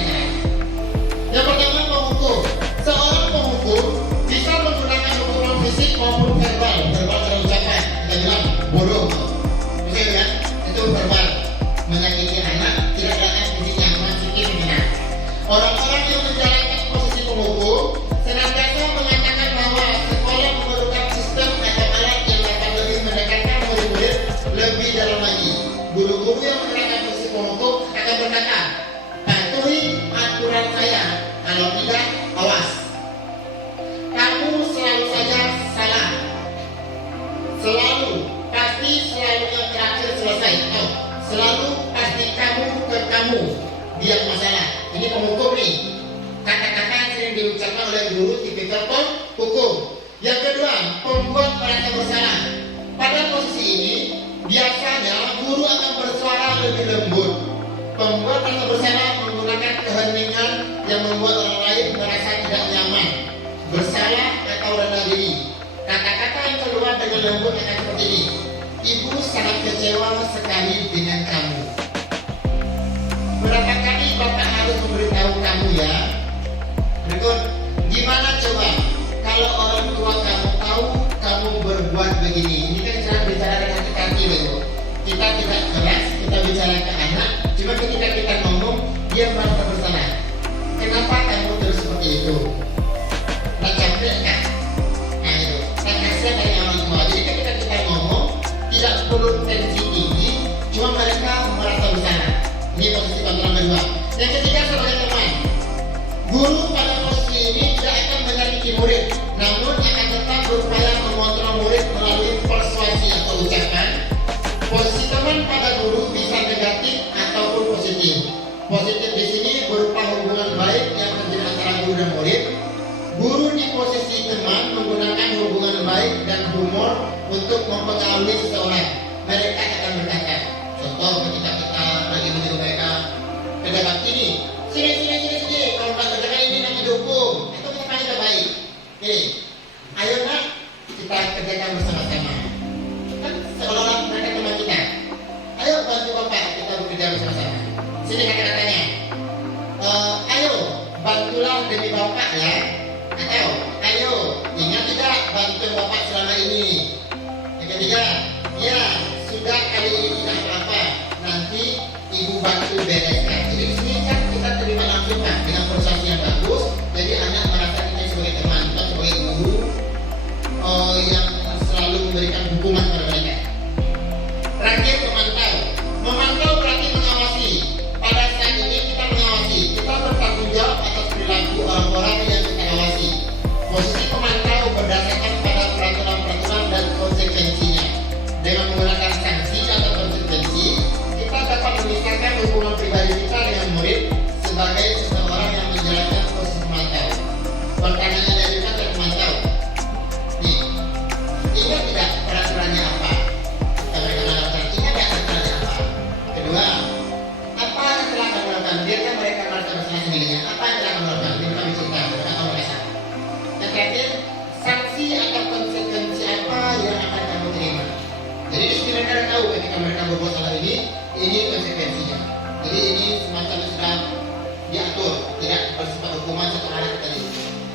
Yang pertama, penghukum. Seorang penghukum bisa menggunakan hukuman fisik maupun verbal. Verbal secara ucapan, kita bilang bodoh. Betul kan? Itu verbal. Menyakiti anak, tidak datang fisik yang sensitif benar. Orang-orang yang menjalankan posisi penghukum senantiasa mengatakan bahwa sekolah memerlukan sistem atau alat yang dapat lebih mendekatkan murid-murid lebih dalam lagi. Guru-guru yang menerapkan posisi penghukum akan berkata, patuhi aturan saya, kalau tidak, awas. Kamu selalu saja salah. Selalu, pasti selalu yang terakhir selesai. Oh, selalu pasti kamu ke kamu. Dia masalah. Ini penghukum nih. Kata-kata yang sering diucapkan oleh guru tipikal penghukum. Yang kedua, pembuat merasa bersalah. Pada posisi ini, biasanya guru akan bersuara lebih lembut. Pembuat merasa bersalah menggunakan keheningan yang membuat orang lain merasa tidak nyaman, bersalah atau rendah diri. Kata-kata yang keluar dengan lembut akan seperti ini. Ibu sangat kecewa sekali dengan kamu. Berapa kali Bapak harus memberitahu kamu ya? Berikut, gimana coba kalau orang tua kamu tahu kamu berbuat begini? Ini kan cara bicara dengan hati-hati loh. Kita tidak keras, kita bicara ke anak. Cuma ketika kita ngomong, dia merasa bersalah. Kenapa kamu terus seperti itu? Nah, capek kan? Nah itu, nah kasihan dari orang tua. Jadi ketika kita ngomong, tidak perlu tensi tinggi, cuma mereka merasa bersalah. Ini posisi kontrol kedua. Yang ketiga, sebagai teman, guru pada posisi ini tidak akan menyakiti murid, namun akan tetap berupaya mengontrol murid melalui persuasi atau ucapan. Posisi teman pada guru bisa negatif ataupun positif. Positif di sini berupa hubungan baik yang terjadi antara guru dan murid. Guru di posisi teman menggunakan hubungan baik dan humor untuk mempengaruhi seseorang. Mereka akan berkata, contoh ketika kita lagi menyuruh mereka kerja ini, sini, kalau tak kerjakan ini nanti dukung. Itu kita baik. Oke, ayo nak kita kerjakan bersama-sama. Kan seolah-olah mereka teman kita. Ayo bantu Bapak kita bekerja bersama-sama. Sini kata-katanya. Ayo bantulah demi Bapak ya. Atau ayo ingat tidak bantu Bapak selama ini. Yang ketiga, ya sudah kali ini tidak apa-apa. Nanti Ibu bantu bereskan. Jadi di sini kan kita terima langsung kan dengan persuasi yang bagus. Jadi anak merasa kita sebagai teman, kita sebagai guru yang selalu memberikan hukuman kepada mereka. Terakhir, memantau. Memantau berarti mengawasi. Pada saat ini kita mengawasi. Kita bertanggung jawab atas perilaku orang-orang yang kita awasi. Posisi pemantau berdasarkan pada peraturan-peraturan dan konsekuensinya. Dengan menggunakan sanksi atau konsekuensi, kita dapat memisahkan hubungan pribadi kita dengan murid sebagai seseorang yang menjalankan posisi pemantau. Pertanyaannya dari kita pemantau. Nih, ingat tidak peraturannya apa? Kita berikan alasan. Ingat tidak peraturannya apa? Kedua, apa yang telah kamu lakukan? Biarkan mereka merasa bersalah sendirinya. Apa yang telah kamu lakukan? Biar kami cerita, mereka tahu merasa. Yang terakhir, sanksi atau konsekuensi apa yang akan kamu terima? Jadi di sini mereka tahu ketika mereka berbuat salah ini konsekuensinya. Jadi ini semacam sudah diatur, tidak bersifat hukuman satu arah tadi.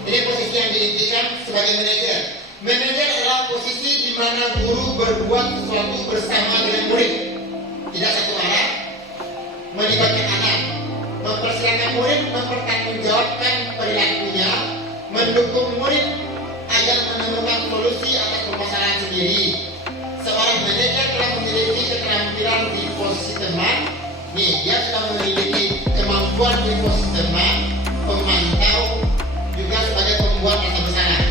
Ini posisi yang diintikan sebagai manajer. Manajer adalah posisi di mana guru berbuat sesuatu bersama dengan murid, tidak satu arah, melibatkan anak, mempersilakan murid mempertanggungjawabkan perilakunya, mendukung murid agar menemukan solusi atas permasalahan sendiri. Seorang manajer ini, dia sudah memiliki kemampuan infosistema, pemantau, juga sebagai pembuat rasa bersalah.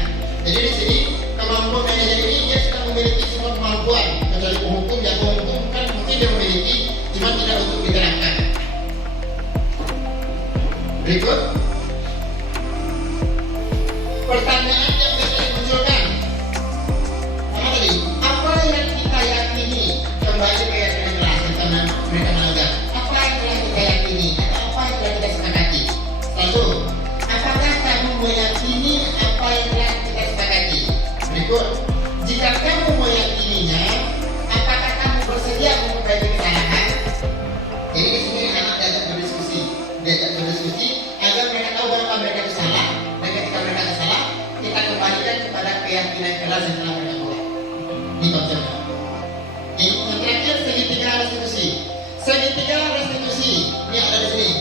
Jadi di sini kemampuan manajer ini dia sudah memiliki semua kemampuan, kecuali penghukum, ya penghukum kan mungkin dia memiliki, cuma tidak untuk diterapkan. Berikut pertanyaan yang bisa dimunculkan. Apa tadi? Apa yang kita yakini? Kembali ke yang jelas karena mereka menganggap. Apa yang telah kita yakini? Atau apa yang telah kita sepakati? Satu, apakah kamu meyakini apa yang telah kita sepakati? Berikut, jika kamu meyakininya, apakah kamu bersedia memperbaiki kesalahan? Jadi di sini anak diajak berdiskusi agar mereka tahu bahwa mereka itu salah. Dan ketika mereka salah, kita kembalikan kepada keyakinan keras yang telah mereka buat. Ini konsepnya. Yang terakhir, segitiga restitusi. Segitiga restitusi ini ada di sini.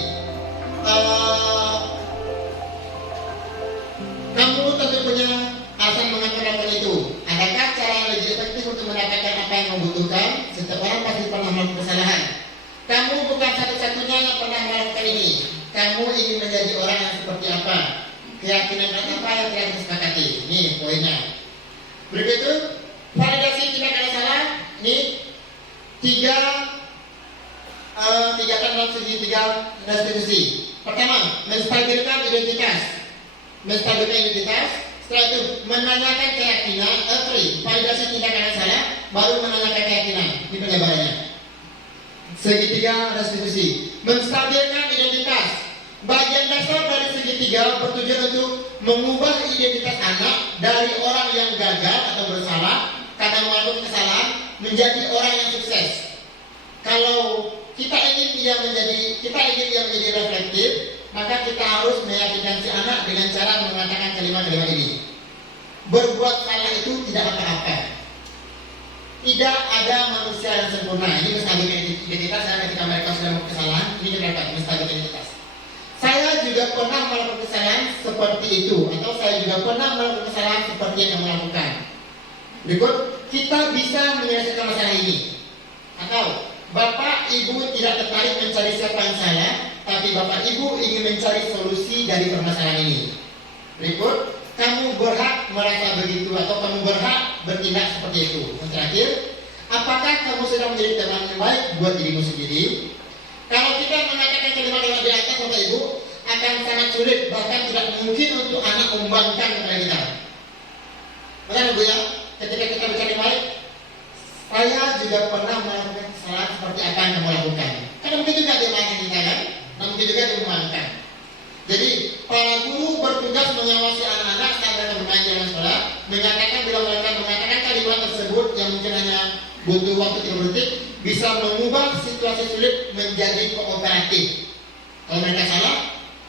Kamu tentu punya alasan mengapa melakukan itu. Adakah cara yang lebih efektif untuk mendapatkan apa yang membutuhkan? Setiap orang pasti pernah melakukan kesalahan. Kamu bukan satu-satunya yang pernah melakukan ini. Kamu ingin menjadi orang yang seperti apa? Keyakinan apa yang telah disepakati? Ini poinnya. Berikut, validasi tindakan salah. Ini tiga dalam segi tiga restitusi. Pertama, menstabilkan identitas. Setelah itu menanyakan keyakinan. Validasi tindakan salah, baru menanyakan keyakinan. Ini penjabarannya. Segitiga restitusi. Menstabilkan identitas. Bagian dasar dari segitiga bertujuan untuk mengubah identitas anak dari orang yang gagal atau bersalah karena melakukan kesalahan menjadi orang yang sukses. Kalau kita ingin ia menjadi reflektif, maka kita harus meyakinkan si anak dengan cara mengatakan kalimat-kalimat ini. Berbuat salah itu tidak apa-apa. Tidak ada manusia yang sempurna. Ini menstabilkan identitas. Ketika mereka sudah melakukan kesalahan, ini kita menstabilkan identitas. Saya juga pernah melakukan kesalahan seperti itu, atau saya juga pernah melakukan kesalahan seperti yang kamu lakukan. Berikut, kita bisa menyelesaikan masalah ini. Atau Bapak Ibu tidak tertarik mencari siapa yang salah, tapi Bapak Ibu ingin mencari solusi dari permasalahan ini. Berikut, kamu berhak merasa begitu atau kamu berhak bertindak seperti itu. Yang terakhir, apakah kamu sedang menjadi teman yang baik buat dirimu sendiri? Kalau kita mengatakan kalimat-kalimat di atas, Bapak Ibu, akan sangat sulit, bahkan tidak mungkin untuk anak membangkang kepada kita. Benar Bu ya? Ketika kita bicara baik, saya juga pernah melakukan kesalahan seperti apa yang kamu lakukan. Karena mungkin juga dia melakukan kita kan? Dan mungkin juga dia membangkang. Jadi, para guru bertugas mengawasi anak-anak saat mereka bermain di dalam sekolah, mengatakan bila mereka mengatakan kalimat tersebut yang mungkin hanya butuh waktu 3 detik, bisa mengubah situasi sulit menjadi kooperatif. Kalau mereka salah,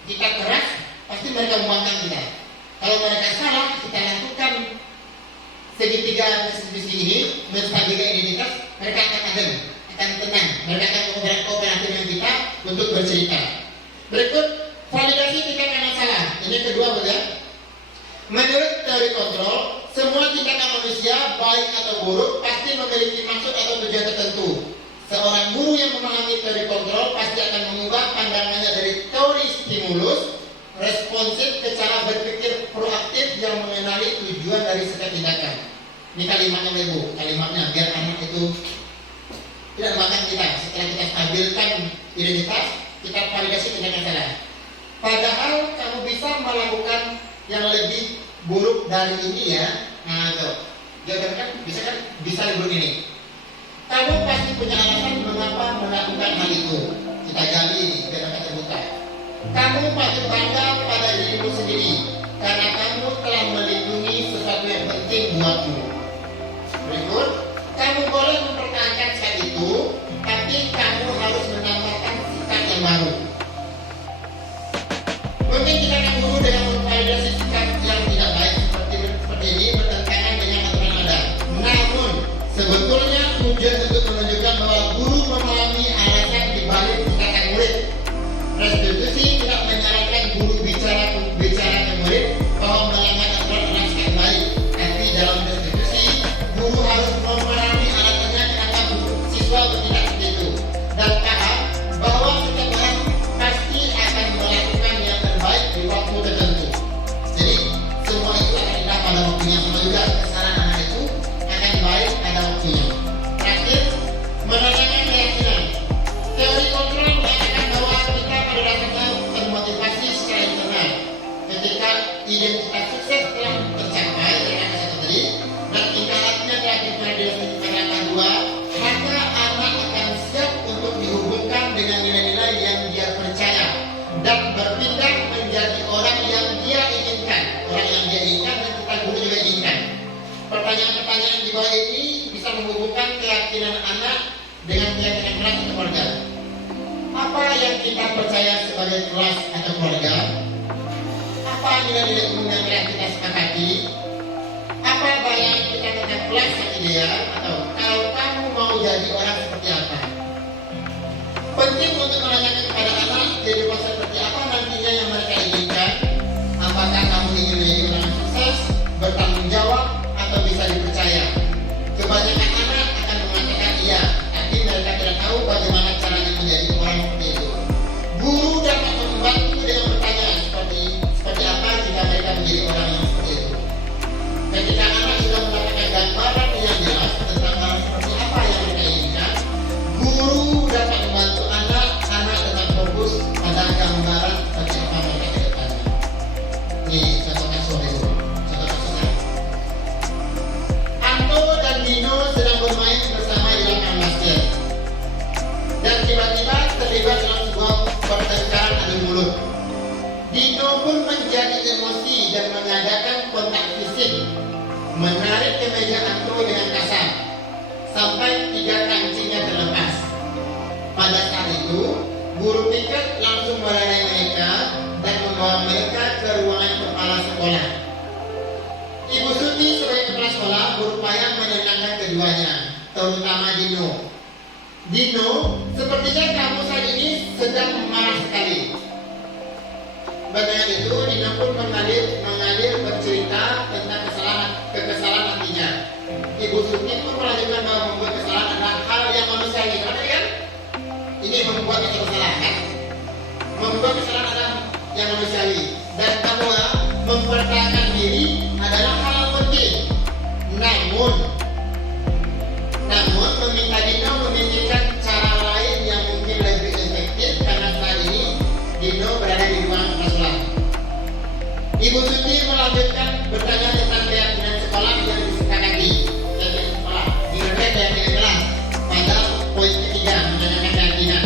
kita keras, pasti mereka membangkang kita. Kalau mereka salah, kita lakukan segitiga restitusi ini, menstabilkan identitas, mereka akan adem, akan tenang, mereka akan kooperatif dengan kita untuk bercerita. Berikut, validasi tindakan salah. Ini kedua bukan? Menurut teori kontrol, semua tindakan manusia, baik atau buruk, pasti memiliki maksud atau tujuan tertentu. Seorang guru yang memahami teori kontrol pasti akan mengubah pandangannya dari teori stimulus responsif ke cara berpikir proaktif yang mengenali tujuan dari setiap tindakan. Ini kalimatnya Bu, kalimatnya biar anak itu tidak makan kita. Setelah kita stabilkan identitas, kita validasi tindakan salah. Padahal kamu bisa melakukan yang lebih buruk dari ini ya. Nah itu, dia kan bisa lebih ini. Kamu pasti punya alasan mengapa melakukan hal itu. Kita gali ini, biar dapat terbuka. Kamu patut bangga pada dirimu sendiri karena kamu telah melindungi sesuatu yang penting buatmu. Berikut, kamu boleh mempertahankan sikap itu, tapi kamu harus menambahkan sikap yang baru. Mungkin kita akan guru dengan memvalidasi sikap yang tidak baik seperti ini bertentangan dengan aturan ada. Namun, sebetulnya tujuan untuk menunjukkan bahwa guru memahami alasan dibalik tindakan murid. Restitusi tidak menyarankan guru bicara ke murid bahwa melanggar juga kesalahan anak itu akan baik pada waktunya. Terakhir, menanyakan keyakinan. Teori kontrol mengatakan bahwa kita pada dasarnya termotivasi secara internal ketika identitas sukses telah tercapai dengan kata tadi dan tingkah lakunya telah divalidasi angka 2, maka anak akan siap untuk dihubungkan dengan nilai-nilai yang dia percaya dan berpindah menjadi orang yang dia inginkan, dan kita guru juga inginkan. Pertanyaan-pertanyaan di bawah ini bisa menghubungkan keyakinan anak dengan keyakinan kelas atau keluarga. Apa yang kita percaya sebagai kelas atau keluarga? Apa nilai-nilai umum yang telah kita sepakati? Apa bayangan kita tentang kelas yang ideal? Atau kalau kamu mau jadi orang seperti apa? Penting untuk menanyakan kepada anak kehidupan seperti apa nantinya yang mereka inginkan. Apakah kamu ingin menjadi orang sukses, bertanggung jawab, atau bisa dipercaya? Kebanyakan anak akan mengatakan iya, tapi mereka tidak tahu bagaimana caranya menjadi orang seperti itu. Guru dapat membantu dengan pertanyaan seperti apa jika mereka menjadi orang yang seperti itu. Ketika anak sudah mendapatkan gambaran yang jelas tentang hal seperti apa yang mereka inginkan, guru dapat membantu anak tetap fokus pada gambaran seperti apa mereka ke depannya. Ini contoh kasus itu. Contoh kasusnya. Anto dan Dino sedang bermain bersama di lapangan basket. Dan tiba-tiba terlibat dalam sebuah pertengkaran adu mulut. Dino pun menjadi emosi dan mengadakan kontak fisik, menarik ke meja Anto dengan kasar sampai 3 kancingnya terlepas. Pada saat itu, guru piket langsung melayani mereka dan membawa mereka ke ruangan kepala sekolah. Ibu Suti sebagai kepala sekolah berupaya menenangkan keduanya, terutama Dino. Dino, sepertinya kamu saat ini sedang marah sekali. Mendengar itu, Dino pun mengalir bercerita tentang kekesalan hatinya. Ibu Suti pun melanjutkan bahwa membuat kesalahan adalah hal yang manusiawi, kan? Ini membuat kesalahan. Membuat kesalahan adalah yang manusiawi. Dan bahwa mempertahankan diri adalah hal yang penting. Namun meminta Dino memikirkan cara lain yang mungkin lebih efektif karena saat ini Dino berada di ruang kelas. Ibu Suti melanjutkan bertanya tentang keyakinan sekolah yang disepakati. Keyakinan sekolah, kira-kira keyakinan kelas. Pada poin ketiga menanyakan keyakinan.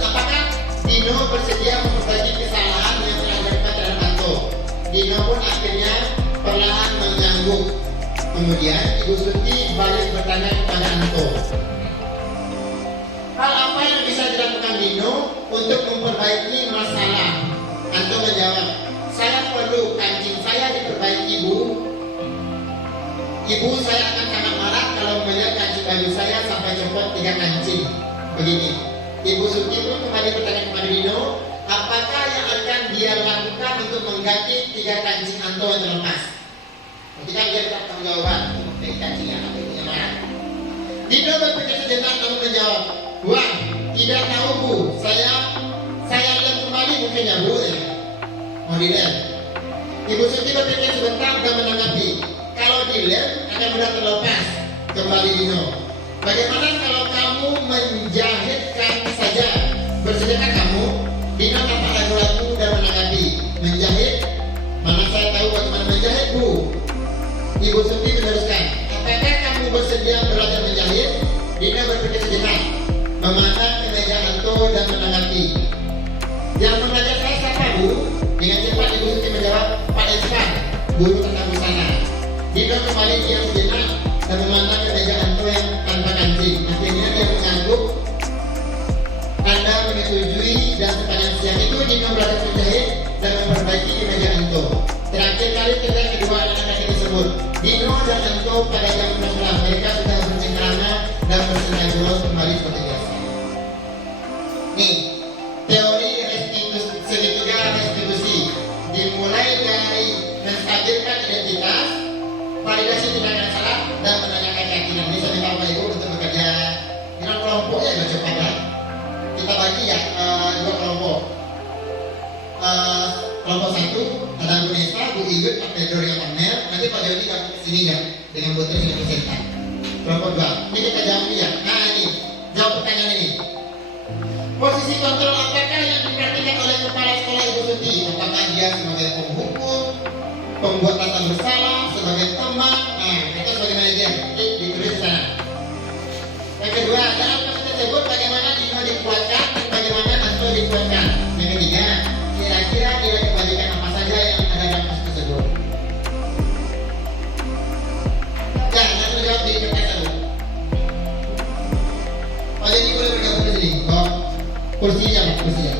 Apakah Dino bersedia memperbaiki kesalahan yang telah dilakukan terhadap Anto? Dino pun akhirnya perlahan mengangguk. Kemudian Ibu Suti balik bertanya kepada Anto, hal apa yang bisa dilakukan Dino untuk memperbaiki masalah? Anto menjawab, saya perlu kancing saya diperbaiki, Bu. Ibu, saya akan sangat marah kalau melihat kancing baju saya sampai copot 3 kancing. Begini, Ibu Suti pun kembali bertanya kepada Dino, apakah yang akan dia lakukan untuk mengganti 3 kancing Anto yang terlepas? Ketika dia dapat tanggung jawaban untuk memperbaiki kancingnya, Anto punya marah. Dino berpikir sejenak lalu menjawab, wah, tidak tahu, Bu. Saya lihat kembali mungkinnya, Bu. Mau dilihat? Ibu Suti berpikir sebentar dan menanggapi, kalau dilihat akan mudah terlepas. Kembali Dino, bagaimana kalau kamu menjahitkan saja? Bersediakah kamu? Dino tampak ragu-ragu dan menanggapi, menjahit? Mana saya tahu bagaimana menjahit, Bu. Ibu Suti meneruskan, apakah kamu bersedia belajar menjahit? Dino berpikir sejenak, memandang ke meja Anto dan menanggapi, yang mengajar saya siapa, Bu? Dengan cepat Ibu Suti menjawab, Pak Irfan, guru tata busana. Dino kembali diam sejenak dan memandang ke meja Anto yang tanpa kancing. Akhirnya dia mengangguk, tanda menyetujui, dan sepanjang siang itu Dino belajar menjahit dan memperbaiki di meja Anto. Terakhir kali terlihat kedua anak-anak tersebut, Dino dan Anto pada jam 11 mereka sudah bercengkrama dan bersenda-gurau kembali seperti biasa. Nih, teori segitiga restitusi dimulai dari menstabilkan identitas, validasi tindakan salah, dan menanyakan keyakinan. Ini saya minta Bapak Ibu untuk bekerja dengan kelompoknya agak cepat lah. Kita bagi ya 2 kelompok. Sini enggak? Dengan butir sini persentan. Kelompok 2. Ini kita jawab ya. Nah ini, jawab pertanyaan ini. Posisi kontrol apakah yang diperhatikan oleh kepala sekolah Ibu Suti? Apakah dia sebagai penghukum, pembuat rasa bersalah, sebagai teman? Nah, itu bagaimana dia? Ditulis di sana. Yang kedua, dalam kasus tersebut bagaimana Dino dikuatkan dan bagaimana Anto dikuatkan? Yang ketiga, kira-kira nilai kebalikan apa saja yang ada dalam kasus tersebut? Ya, Anto jawab di kertas dulu. Oh, jadi boleh bergabung di sini. Oh, kursinya, Pak, kursinya.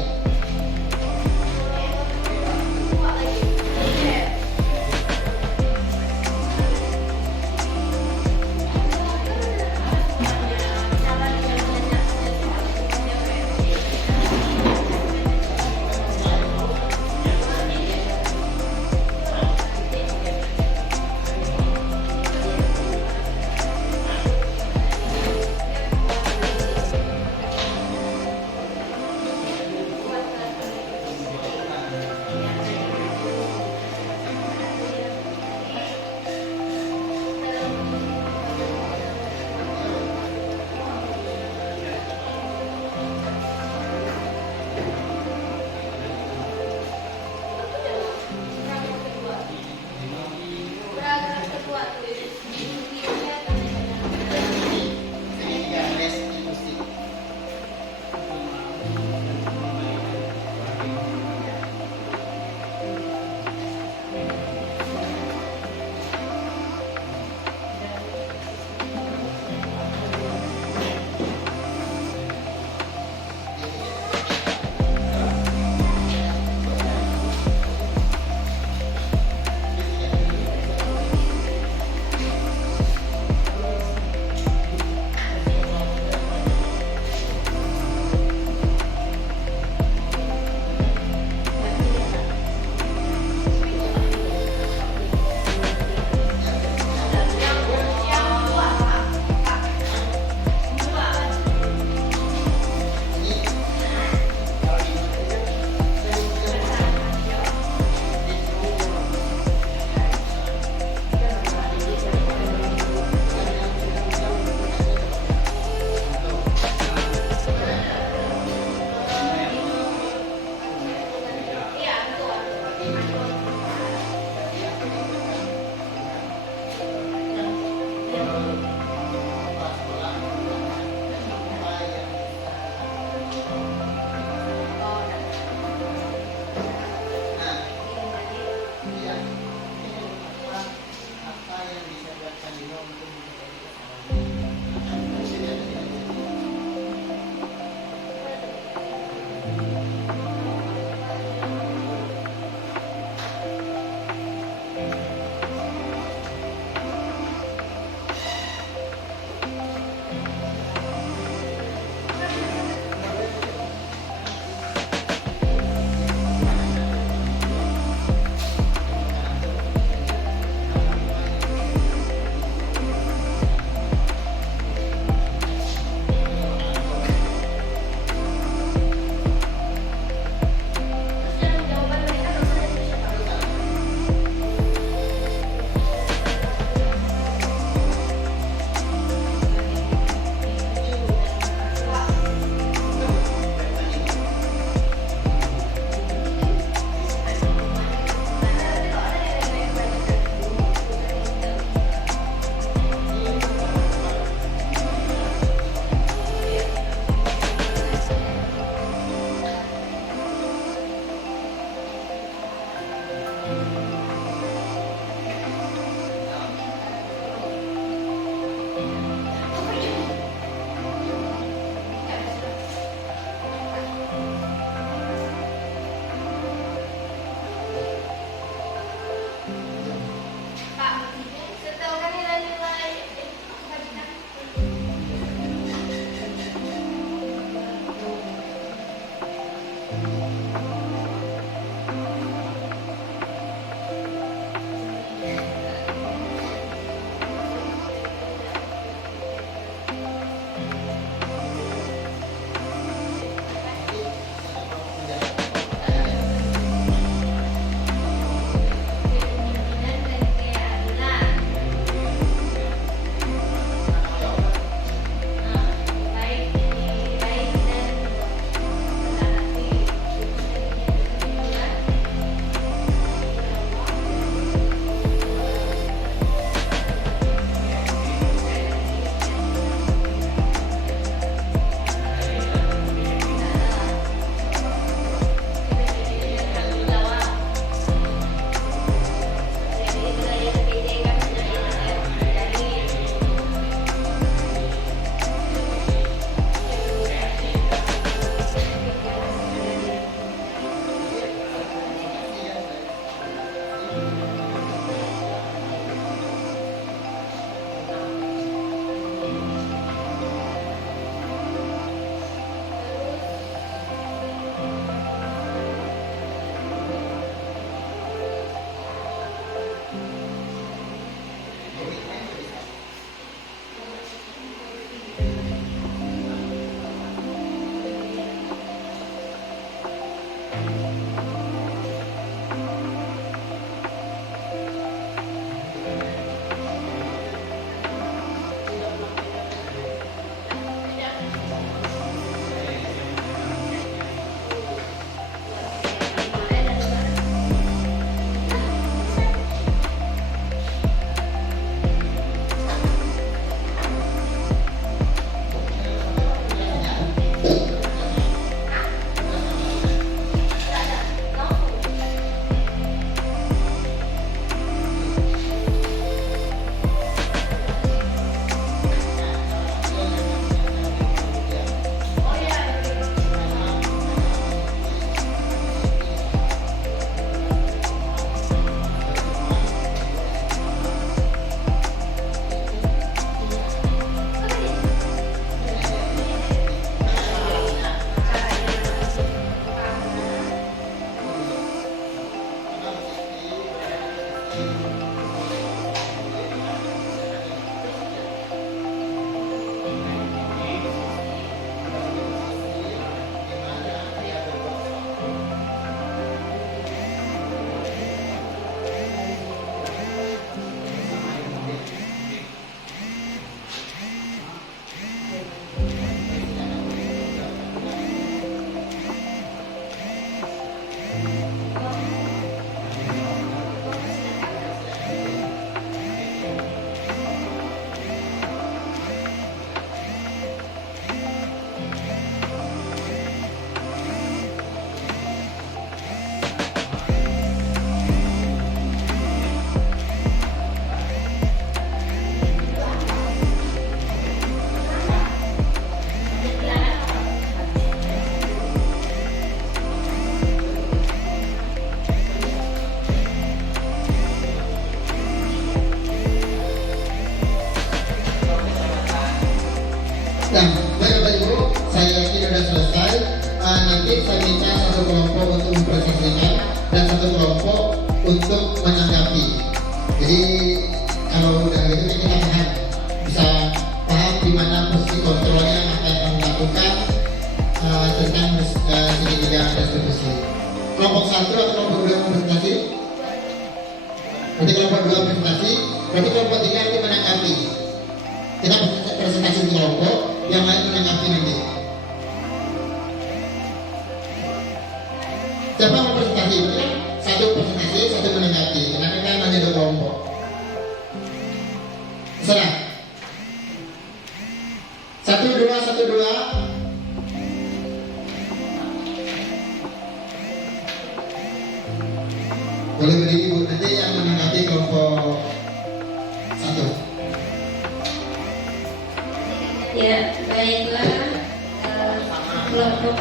satu kelompok untuk mempresentasikan dan satu kelompok untuk menanggapi. Jadi kalau udah gitu kita paham, bisa paham di mana posisi kontrolnya yang akan kami lakukan tentang segitiga distribusi. Kelompok 1 atau kelompok 2 presentasi? Berarti kelompok 2 presentasi, berarti kelompok 3 nanti menanggapi. Kita presentasi di kelompok, yang lain menanggapi nanti. Siapa mau presentasi? Berarti satu presentasi, satu menanggapi. Karena kita hanya 2 kelompok. Serah. 1, 2, 1, 2. Boleh berdiri Bu, nanti yang menanggapi kelompok 1. Ya, baiklah. Kelompok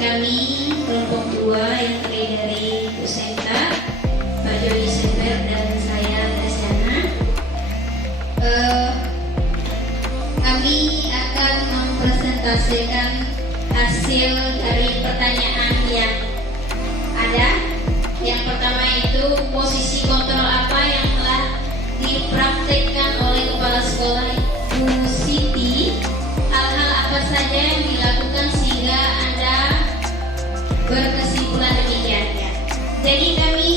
kami, kelompok 2 yang terdiri dari Bu Senta, Pak Jody Sember, dan saya Desiana. Kami akan mempresentasikan hasil dari pertanyaan yang ada. Yang pertama itu posisi kontrol apa yang telah dipraktekkan oleh kepala sekolah Bu Siti, hal-hal apa saja yang dilakukan sehingga Anda berkesimpulan demikian ya. Jadi kami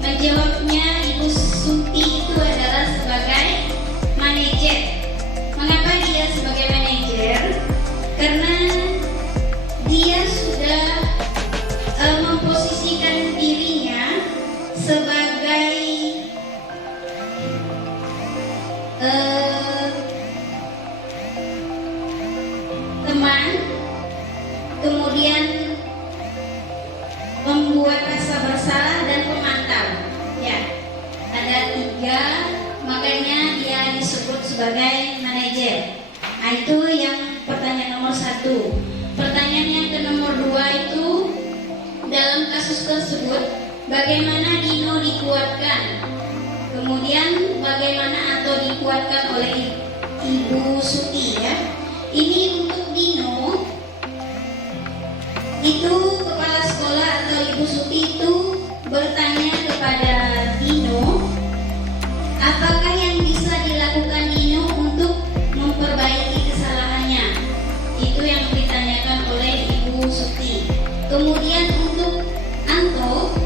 menjawabnya, Ibu Suti itu adalah sebagai manajer. Mengapa dia sebagai manajer? Karena dia sudah memposisikan dirinya sebagai teman, kemudian membuat rasa bersalah dan pemantau. Ya, ada 3, makanya dia disebut sebagai manajer. Nah, itu yang pertanyaan nomor 1. Pertanyaan yang ke nomor 2 itu, dalam kasus tersebut bagaimana Dino dikuatkan, kemudian bagaimana atau dikuatkan oleh Ibu Suti ya. Ini untuk Dino, itu kepala sekolah atau Ibu Suti itu bertanya kepada Dino, apakah yang bisa dilakukan Dino untuk memperbaiki kesalahannya. Itu yang ditanyakan oleh Ibu Suti. Kemudian untuk Anto,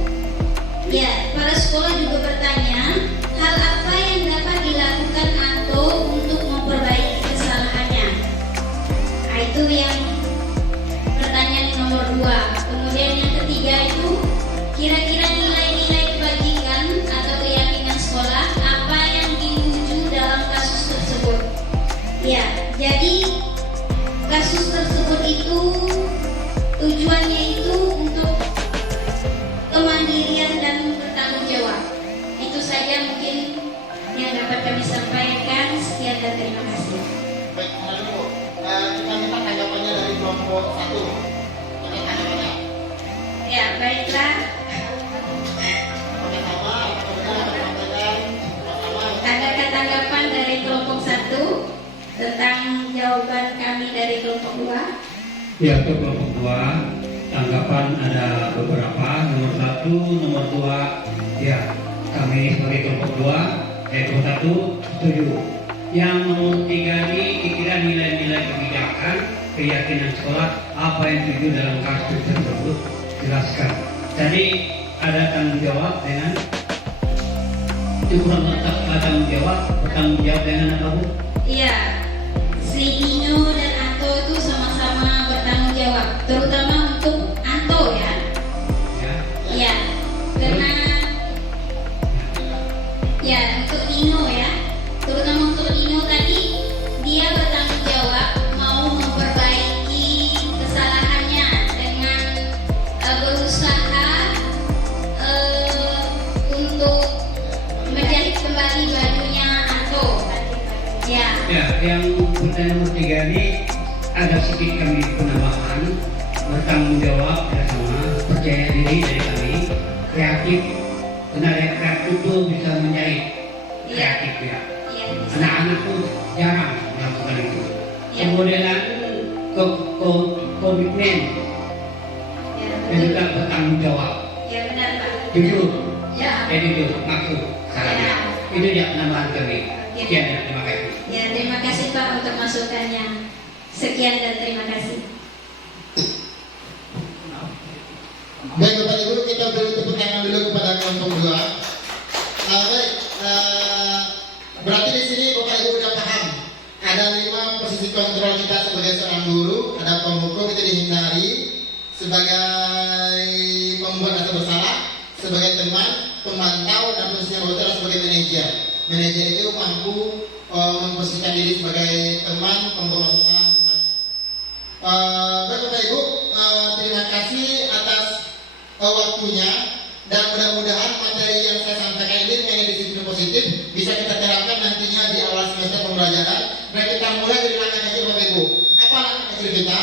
ya, para sekolah juga bertanya, hal apa yang dapat dilakukan Anto untuk memperbaiki kesalahannya. Nah, itu yang pertanyaan nomor 2. Kemudian yang ketiga itu, kira-kira nilai-nilai kebajikan atau keyakinan sekolah apa yang dituju dalam kasus tersebut. Ya, jadi kasus tersebut itu tujuannya itu untuk kemandirian dan bertanggung jawab. Itu saja mungkin yang dapat kami sampaikan. Sekian dan terima kasih. Baik, lalu Bu, kita minta tanggapannya dari kelompok 1. Kita tanggapannya. Ya, baiklah. Pertama, Adakah tanggapan dari kelompok 1 tentang jawaban kami dari kelompok 2? Ya, untuk kelompok 2 tanggapan ada beberapa. Nomor 1, nomor 2, ya kami sebagai kelompok 2, kelompok 1 setuju. Yang nomor 3 ini kira nilai-nilai kebijakan, keyakinan sekolah apa yang tuju dalam kasus tersebut jelaskan. Jadi ada tanggung jawab dengan kurang letak tanggung jawab, bertanggung jawab dengan apa Bu? Iya, si Dino dan Anto itu sama-sama bertanggung jawab, terutama untuk Anto ya. Ya. Iya, karena ya untuk Dino ya, terutama untuk Dino tadi dia bertanggung jawab mau memperbaiki kesalahannya dengan berusaha untuk menjahit kembali bajunya Anto. Ya. Ya, yang pertanyaan nomor 3 ini ada sedikit kami penambahan, bertanggung jawab ya sama, percaya diri dari kami, kreatif, karena yang kreatif itu bisa menjahit, kreatif ya. Iya. Anak-anak tuh jarang melakukan itu. Ya. Kemudian komitmen, Ya. ya juga bertanggung jawab. Ya benar Pak. Jujur, Ya. jujur, ngaku salahnya. Itu dia penambahan kami. Sekian dan terima kasih. Ya terima kasih Pak untuk masukannya. Sekian dan terima kasih. Baik Bapak Ibu, kita beri tepuk tangan dulu kepada kelompok 2. Berarti di sini Bapak Ibu sudah paham. Ada 5 posisi kontrol kita sebagai seorang guru. Ada pemukul itu dihindari, sebagai pembuat atau bersalah, sebagai teman, pemantau, dan posisi yang betul sebagai manajer. Manajer itu mampu memposisikan diri sebagai teman, pembuat bersalah, pemantau. Baik Bapak Ibu, terima kasih atas waktunya, dan mudah-mudahan materi yang saya sampaikan ini mengenai disiplin positif bisa kita terapkan nantinya di awal semester pembelajaran. Nah, kita mulai dari langkah kecil Bapak Ibu. Apa langkah kecil kita?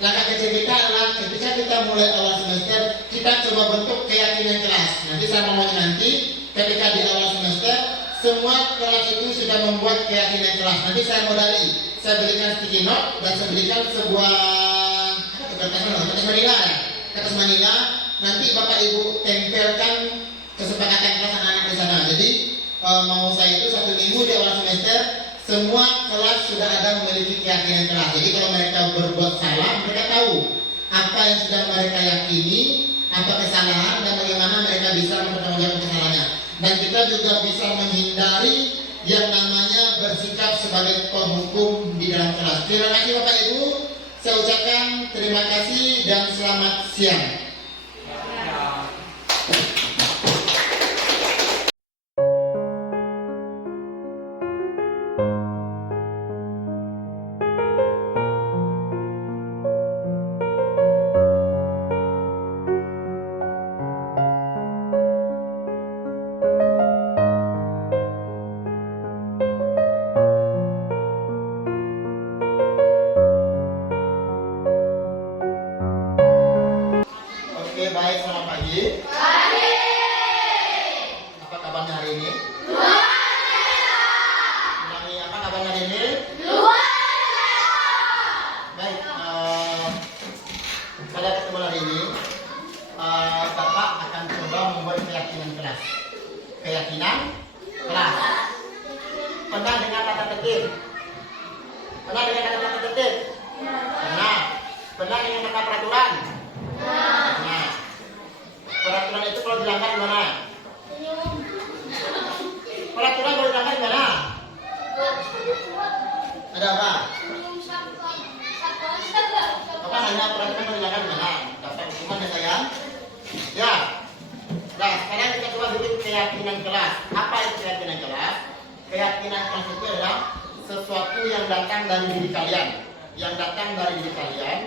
Langkah kecil kita adalah ketika kita mulai awal semester, kita coba bentuk keyakinan kelas. Nanti saya mau nanti ketika di awal semester semua kelas itu sudah membuat keyakinan kelas. Nanti saya modali, saya berikan sticky note dan saya berikan sebuah kertas manila ya, kertas manila. Nanti Bapak Ibu tempelkan kesepakatan kelas anak-anak di sana. Jadi mau saya itu 1 minggu di awal semester semua kelas sudah ada memiliki keyakinan kelas. Jadi kalau mereka berbuat salah, mereka tahu apa yang sudah mereka yakini, apa kesalahan dan bagaimana mereka bisa mempertanggungjawabkan kesalahannya. Dan kita juga bisa menghindari yang namanya bersikap sebagai penghukum di dalam kelas. Terima kasih Bapak Ibu. Saya ucapkan terima kasih dan selamat siang. Oke, baik, selamat pagi. Apa kabarnya hari ini? Ulangi, apa kabarnya hari ini? Baik, pada pertemuan hari ini Bapak akan coba membuat keyakinan kelas. Keyakinan kelas. Pernah dengar kata tertib? Pernah dengar kata tertib? Pernah. Pernah dengar kata peraturan? Nah, peraturan itu kalau dilanggar gimana? Peraturan kalau dilanggar gimana? Ada apa? Apa nanya peraturan kalau dilanggar gimana? Dapat hukuman ya sayang? Ya. Nah, sekarang kita coba bikin keyakinan kelas. Apa itu keyakinan kelas? Keyakinan kelas itu adalah sesuatu yang datang dari diri kalian. Yang datang dari diri kalian.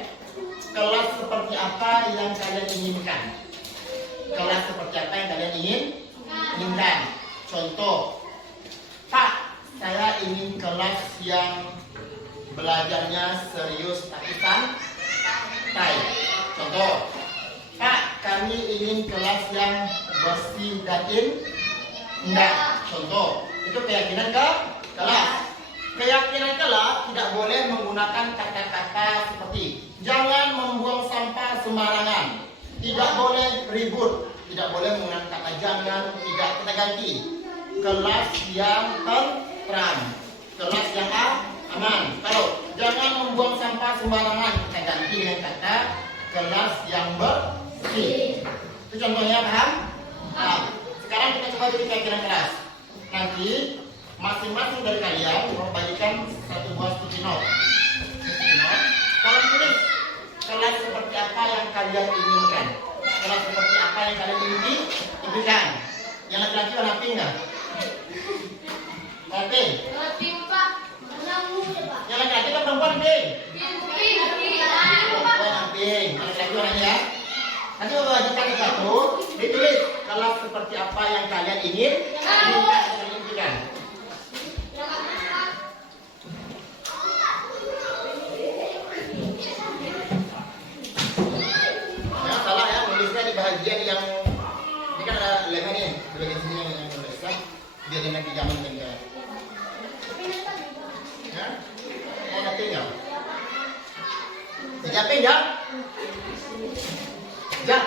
Kelas seperti apa yang kalian inginkan? Kelas seperti apa yang kalian inginkan? Contoh, Pak, saya ingin kelas yang belajarnya serius tapi santai. Contoh, Pak, kami ingin kelas yang bersih dan indah. Contoh, itu keyakinan kelas. Keyakinan kelas tidak boleh menggunakan kata-kata seperti jangan membuang sampah sembarangan, tidak boleh ribut, tidak boleh menggunakan kata jangan, tidak, kita ganti kelas yang tentram, kelas yang aman. Kalau jangan membuang sampah sembarangan, kita ganti dengan kata kelas yang bersih. Itu contohnya, paham? Nah, sekarang kita coba jadi keyakinan kelas. Nanti masing-masing dari kalian membagikan 1 buah sticky note. Kalian tulis kelas seperti apa yang kalian inginkan, kelas seperti apa yang kalian inginkan. Yang laki-laki warna pink nggak? Oke. Yang laki-laki kan perempuan pink. Perempuan pink. Yang laki-laki warnanya ya. Nanti kalau bagikan ke 1, ditulis kelas seperti apa yang kalian inginkan. Bagian yang ini kan ada lemnya nih, bagian sini yang tuliskan biar dia nanti zaman tinggal. Ya, mau nanti tinggal. Siapin ya, ya.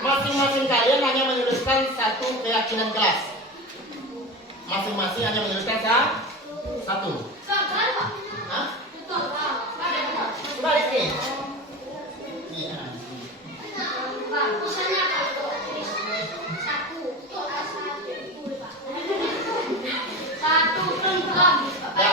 masing-masing kalian hanya menuliskan satu keyakinan kelas. Masing-masing hanya menuliskan satu. Hah? Coba lihat nih. Iya. Ya.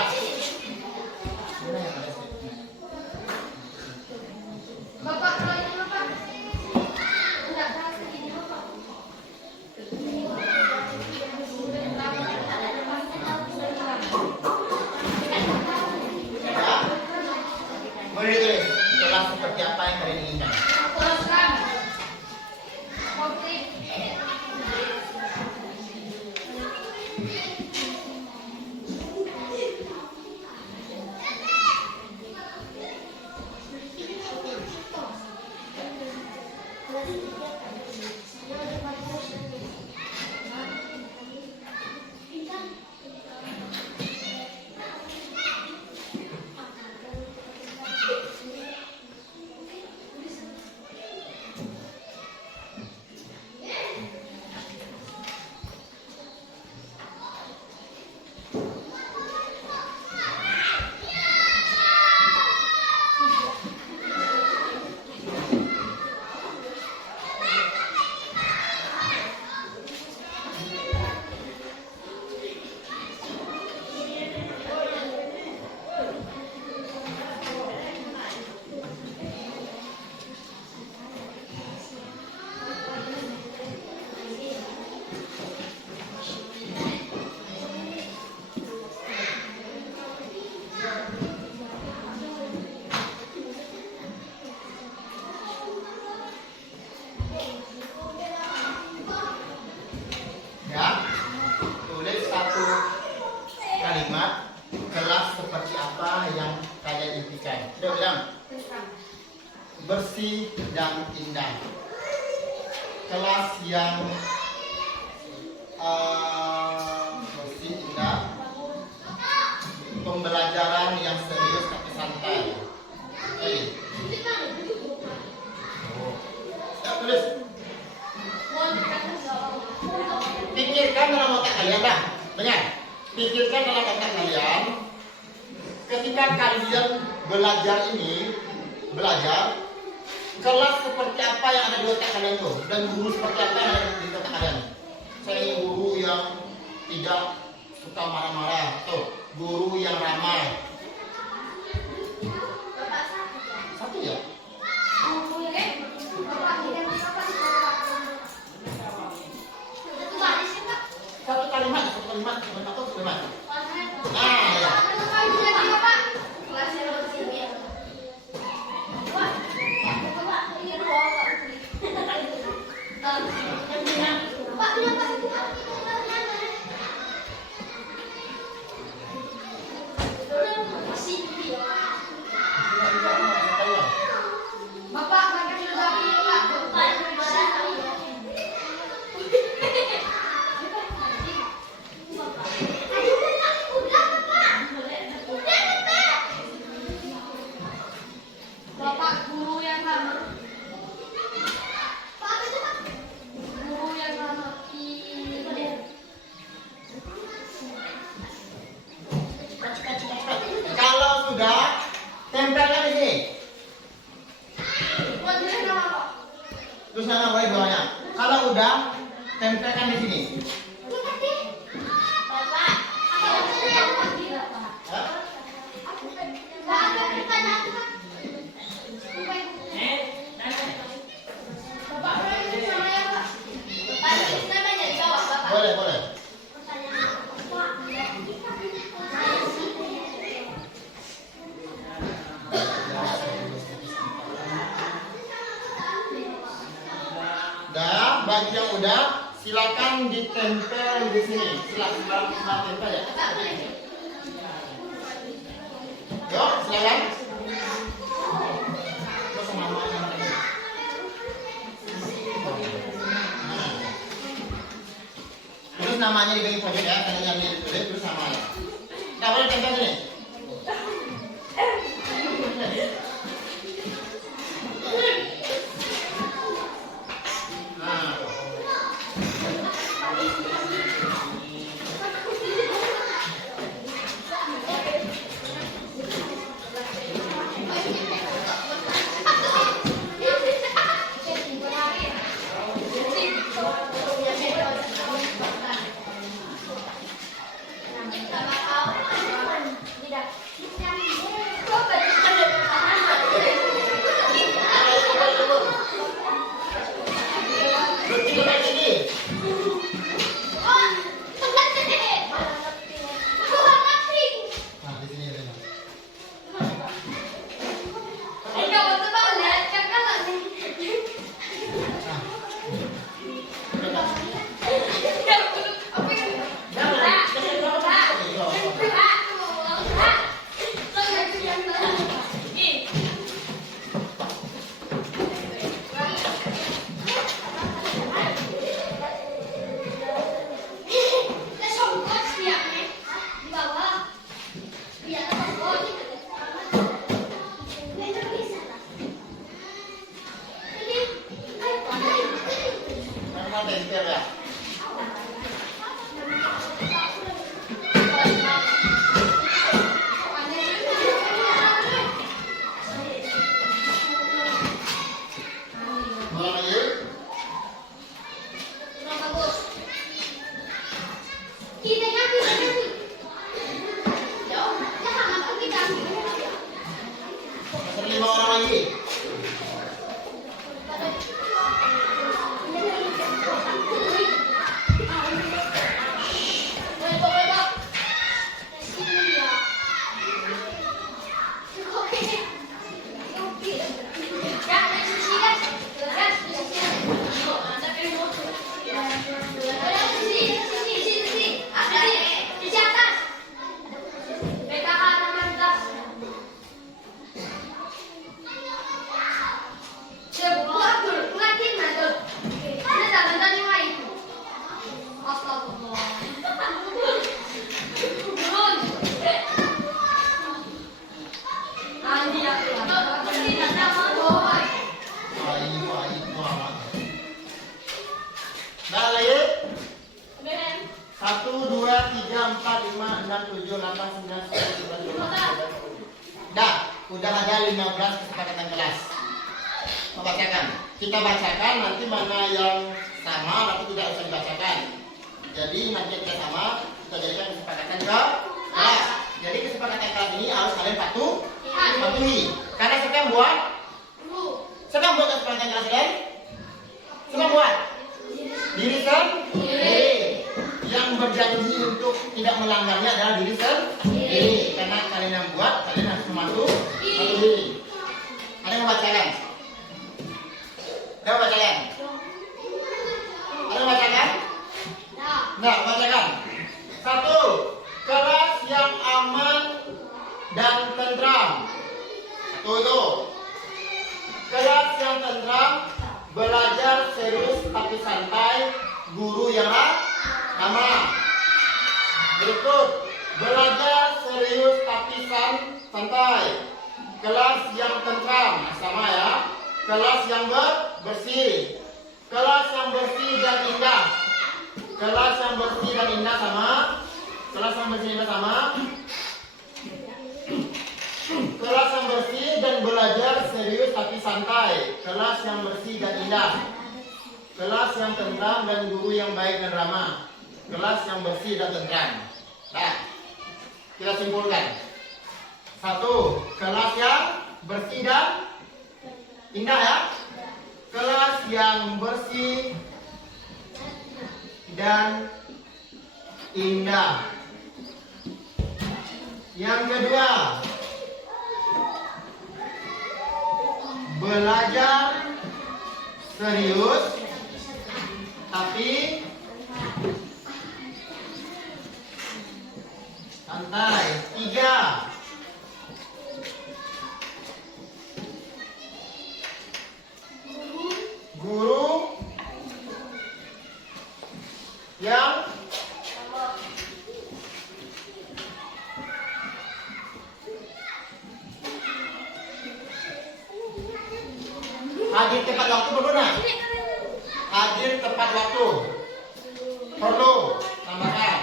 Boleh ditulis kelas seperti apa yang kalian inginkan. Ya, tulis satu kalimat kelas seperti apa yang kalian impikan. Sudah bilang bersih dan indah. Kelas yang bersih indah. Pembelajaran yang serius tapi santai. Oke. Sudah tulis. Pikirkan dalam otak kalian, dah. Dengar. Pikirkan dalam otak kalian. Ketika kalian belajar kelas seperti apa yang ada di otak kalian tuh, dan guru seperti apa yang ada di otak kalian. Saya ingin guru yang tidak suka marah-marah, tuh, guru yang ramah. Satu ya. Satu kalimat. Nah, ya. Kalau sudah, tempelkan di sini. Terus nama boleh bawahnya. Kalau udah, tempelkan di sini. Boleh. Dah, baju yang udah silakan ditempel di sini. Silakan tempel ya. Yuk, silakan. Terus namanya lagi. Terus namanya di bagian pojok ya, kalian yang ditulis terus namanya. Nah, boleh tempel sini. Nah, di sini Rena. Karena tempel ya. Mulai lagi. Ada 5 orang lagi. Nah, lagi. 1, 2, 3, 4, 5, 6, 7, 8, 9, 10, 11, 12, 13. Dah, udah ada 15 kesepakatan kelas. Membacakan. Kita bacakan, nanti mana yang sama, nanti tidak usah dibacakan. Jadi nanti yang tidak sama, kita jadikan kesepakatan ke kelas. Jadi kesepakatan kelas ini harus kalian patuhi. Karena sekarang buat kesepakatan kelas kalian. Semua buat diri sendiri. Yang berjanji untuk tidak melanggarnya adalah diri sendiri. Karena kalian yang buat, kalian harus mematuhi. Ada yang membacakan? Ada yang membacakan? Ada yang membacakan? Nah, bacakan. 1. Kelas yang aman dan tentram. 1 itu. Kelas yang tentram, belajar serius tapi santai, guru yang ramah. Berikut, belajar serius tapi santai. Kelas yang tentram, sama ya. Kelas yang bersih. Kelas yang bersih dan indah. Kelas yang bersih dan indah sama. Kelas yang bersih dan indah sama. Kelas yang bersih dan belajar serius tapi santai. Kelas yang bersih dan indah. Kelas yang tentram dan guru yang baik dan ramah. Kelas yang bersih dan tentram. Nah, kita simpulkan. 1. Kelas yang bersih dan indah ya. Kelas yang bersih dan indah. Yang kedua, belajar serius tapi santai. 3. Guru yang hadir tepat waktu, benar? Hadir tepat waktu. Perlu. Tambahkan.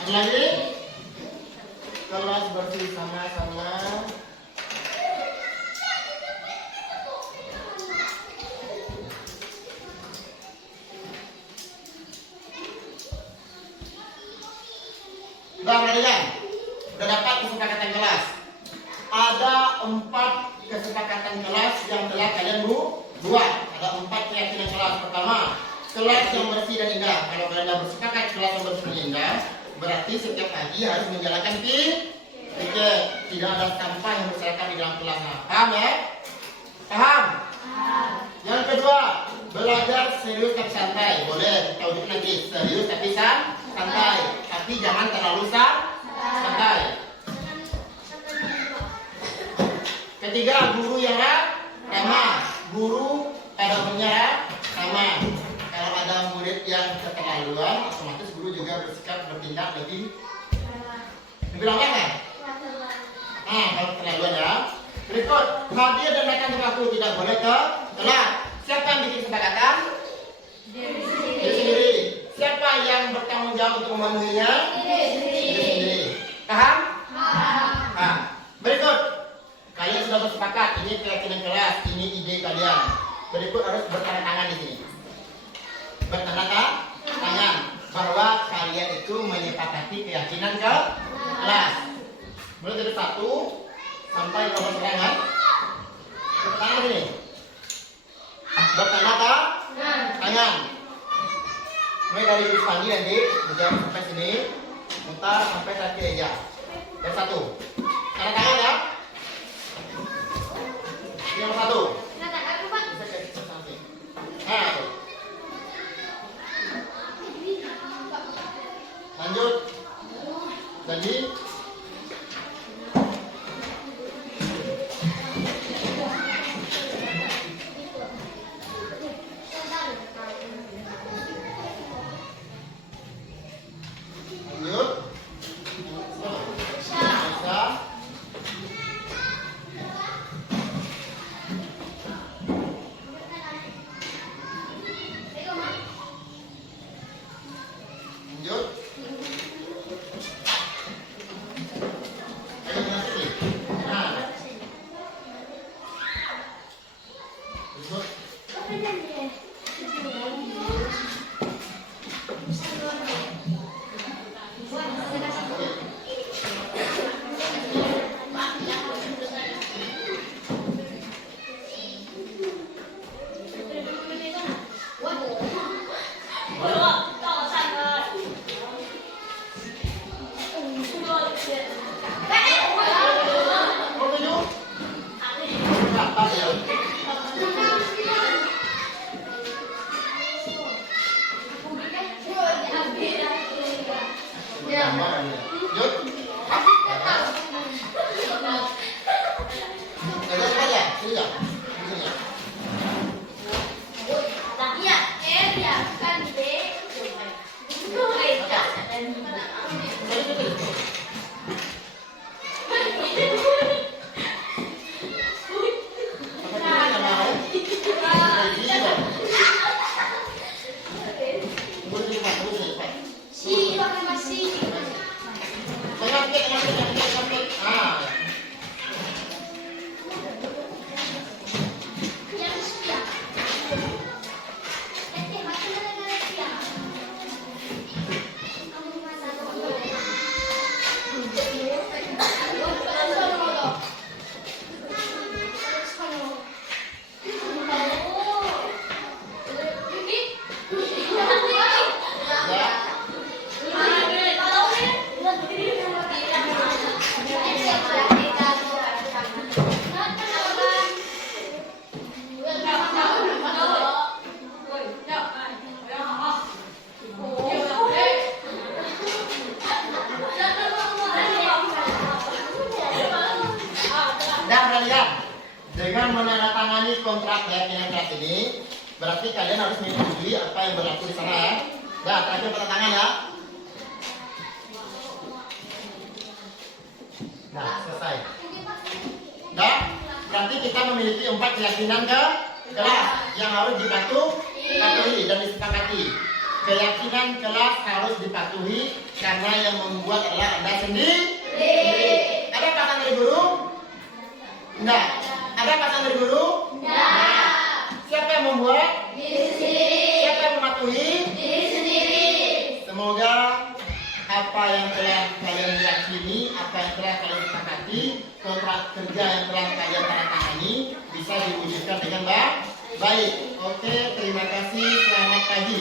Ada lagi? Kelas bersih sama-sama. Perhatikan, udah dapat kesepakatan kelas. Ada 4 kesepakatan kelas yang telah kalian buat. Ada 4 keyakinan kelas. Pertama, kelas yang bersih dan indah. Kalau kalian sudah bersepakat kelas yang bersih dan indah, berarti setiap pagi harus menjalankan piket. Tidak ada sampah yang berserakan di dalam kelas. Nah, paham ya? Paham? Yang kedua, belajar serius tapi santai. Boleh kita ujuk nanti, serius tapi santai. Tapi jangan terlalu santai. Ketiga, guru yang ramah. Guru pada umumnya ramah. Kalau ada murid yang keterlaluan, otomatis guru juga bersikap bertindak lebih ramah kan? Nah, kalau keterlaluan ya. Berikut, hadir dan datang ke waktu, tidak boleh telat. Siapa yang bikin kesepakatan? Diri sendiri. Siapa yang bertanggung jawab untuk memenuhinya? Diri sendiri. Paham? Paham. Berikut, kalian sudah bersepakat. Ini keyakinan kelas, ini ide kalian. Berikut harus bertanda tangan di sini. Bertanda tangan bahwa kalian itu menyepakati keyakinan kelas. Mulai dari 1 sampai nomor serangan. Bertanda sini. Bertanda tangan. Mulai dari Pandi nanti menjawab sampai sini, mutar sampai kaki aja. Yang 1. Tanda tangan ya. Yang 1. Bisa ke samping. Nah, tuh. Lanjut. Jadi dengan menandatangani kontrak keyakinan kelas ini, berarti kalian harus mengikuti apa yang berlaku di sana ya. Nah, terakhir tanda tangan ya. berarti kita memiliki 4 keyakinan ke kelas yang harus dipatuhi dan disepakati. Keyakinan kelas harus dipatuhi karena yang membuat adalah Anda sendiri. Ada paksaan dari guru? Enggak. Ada paksaan dari guru? Enggak. Siapa yang membuat? Diri sendiri. Siapa yang mematuhi? Diri sendiri. Semoga apa yang telah kalian yakini, apa yang telah kalian sepakati, kontrak kerja yang telah kalian tandatangani bisa diwujudkan dengan baik. Oke, terima kasih. Selamat pagi.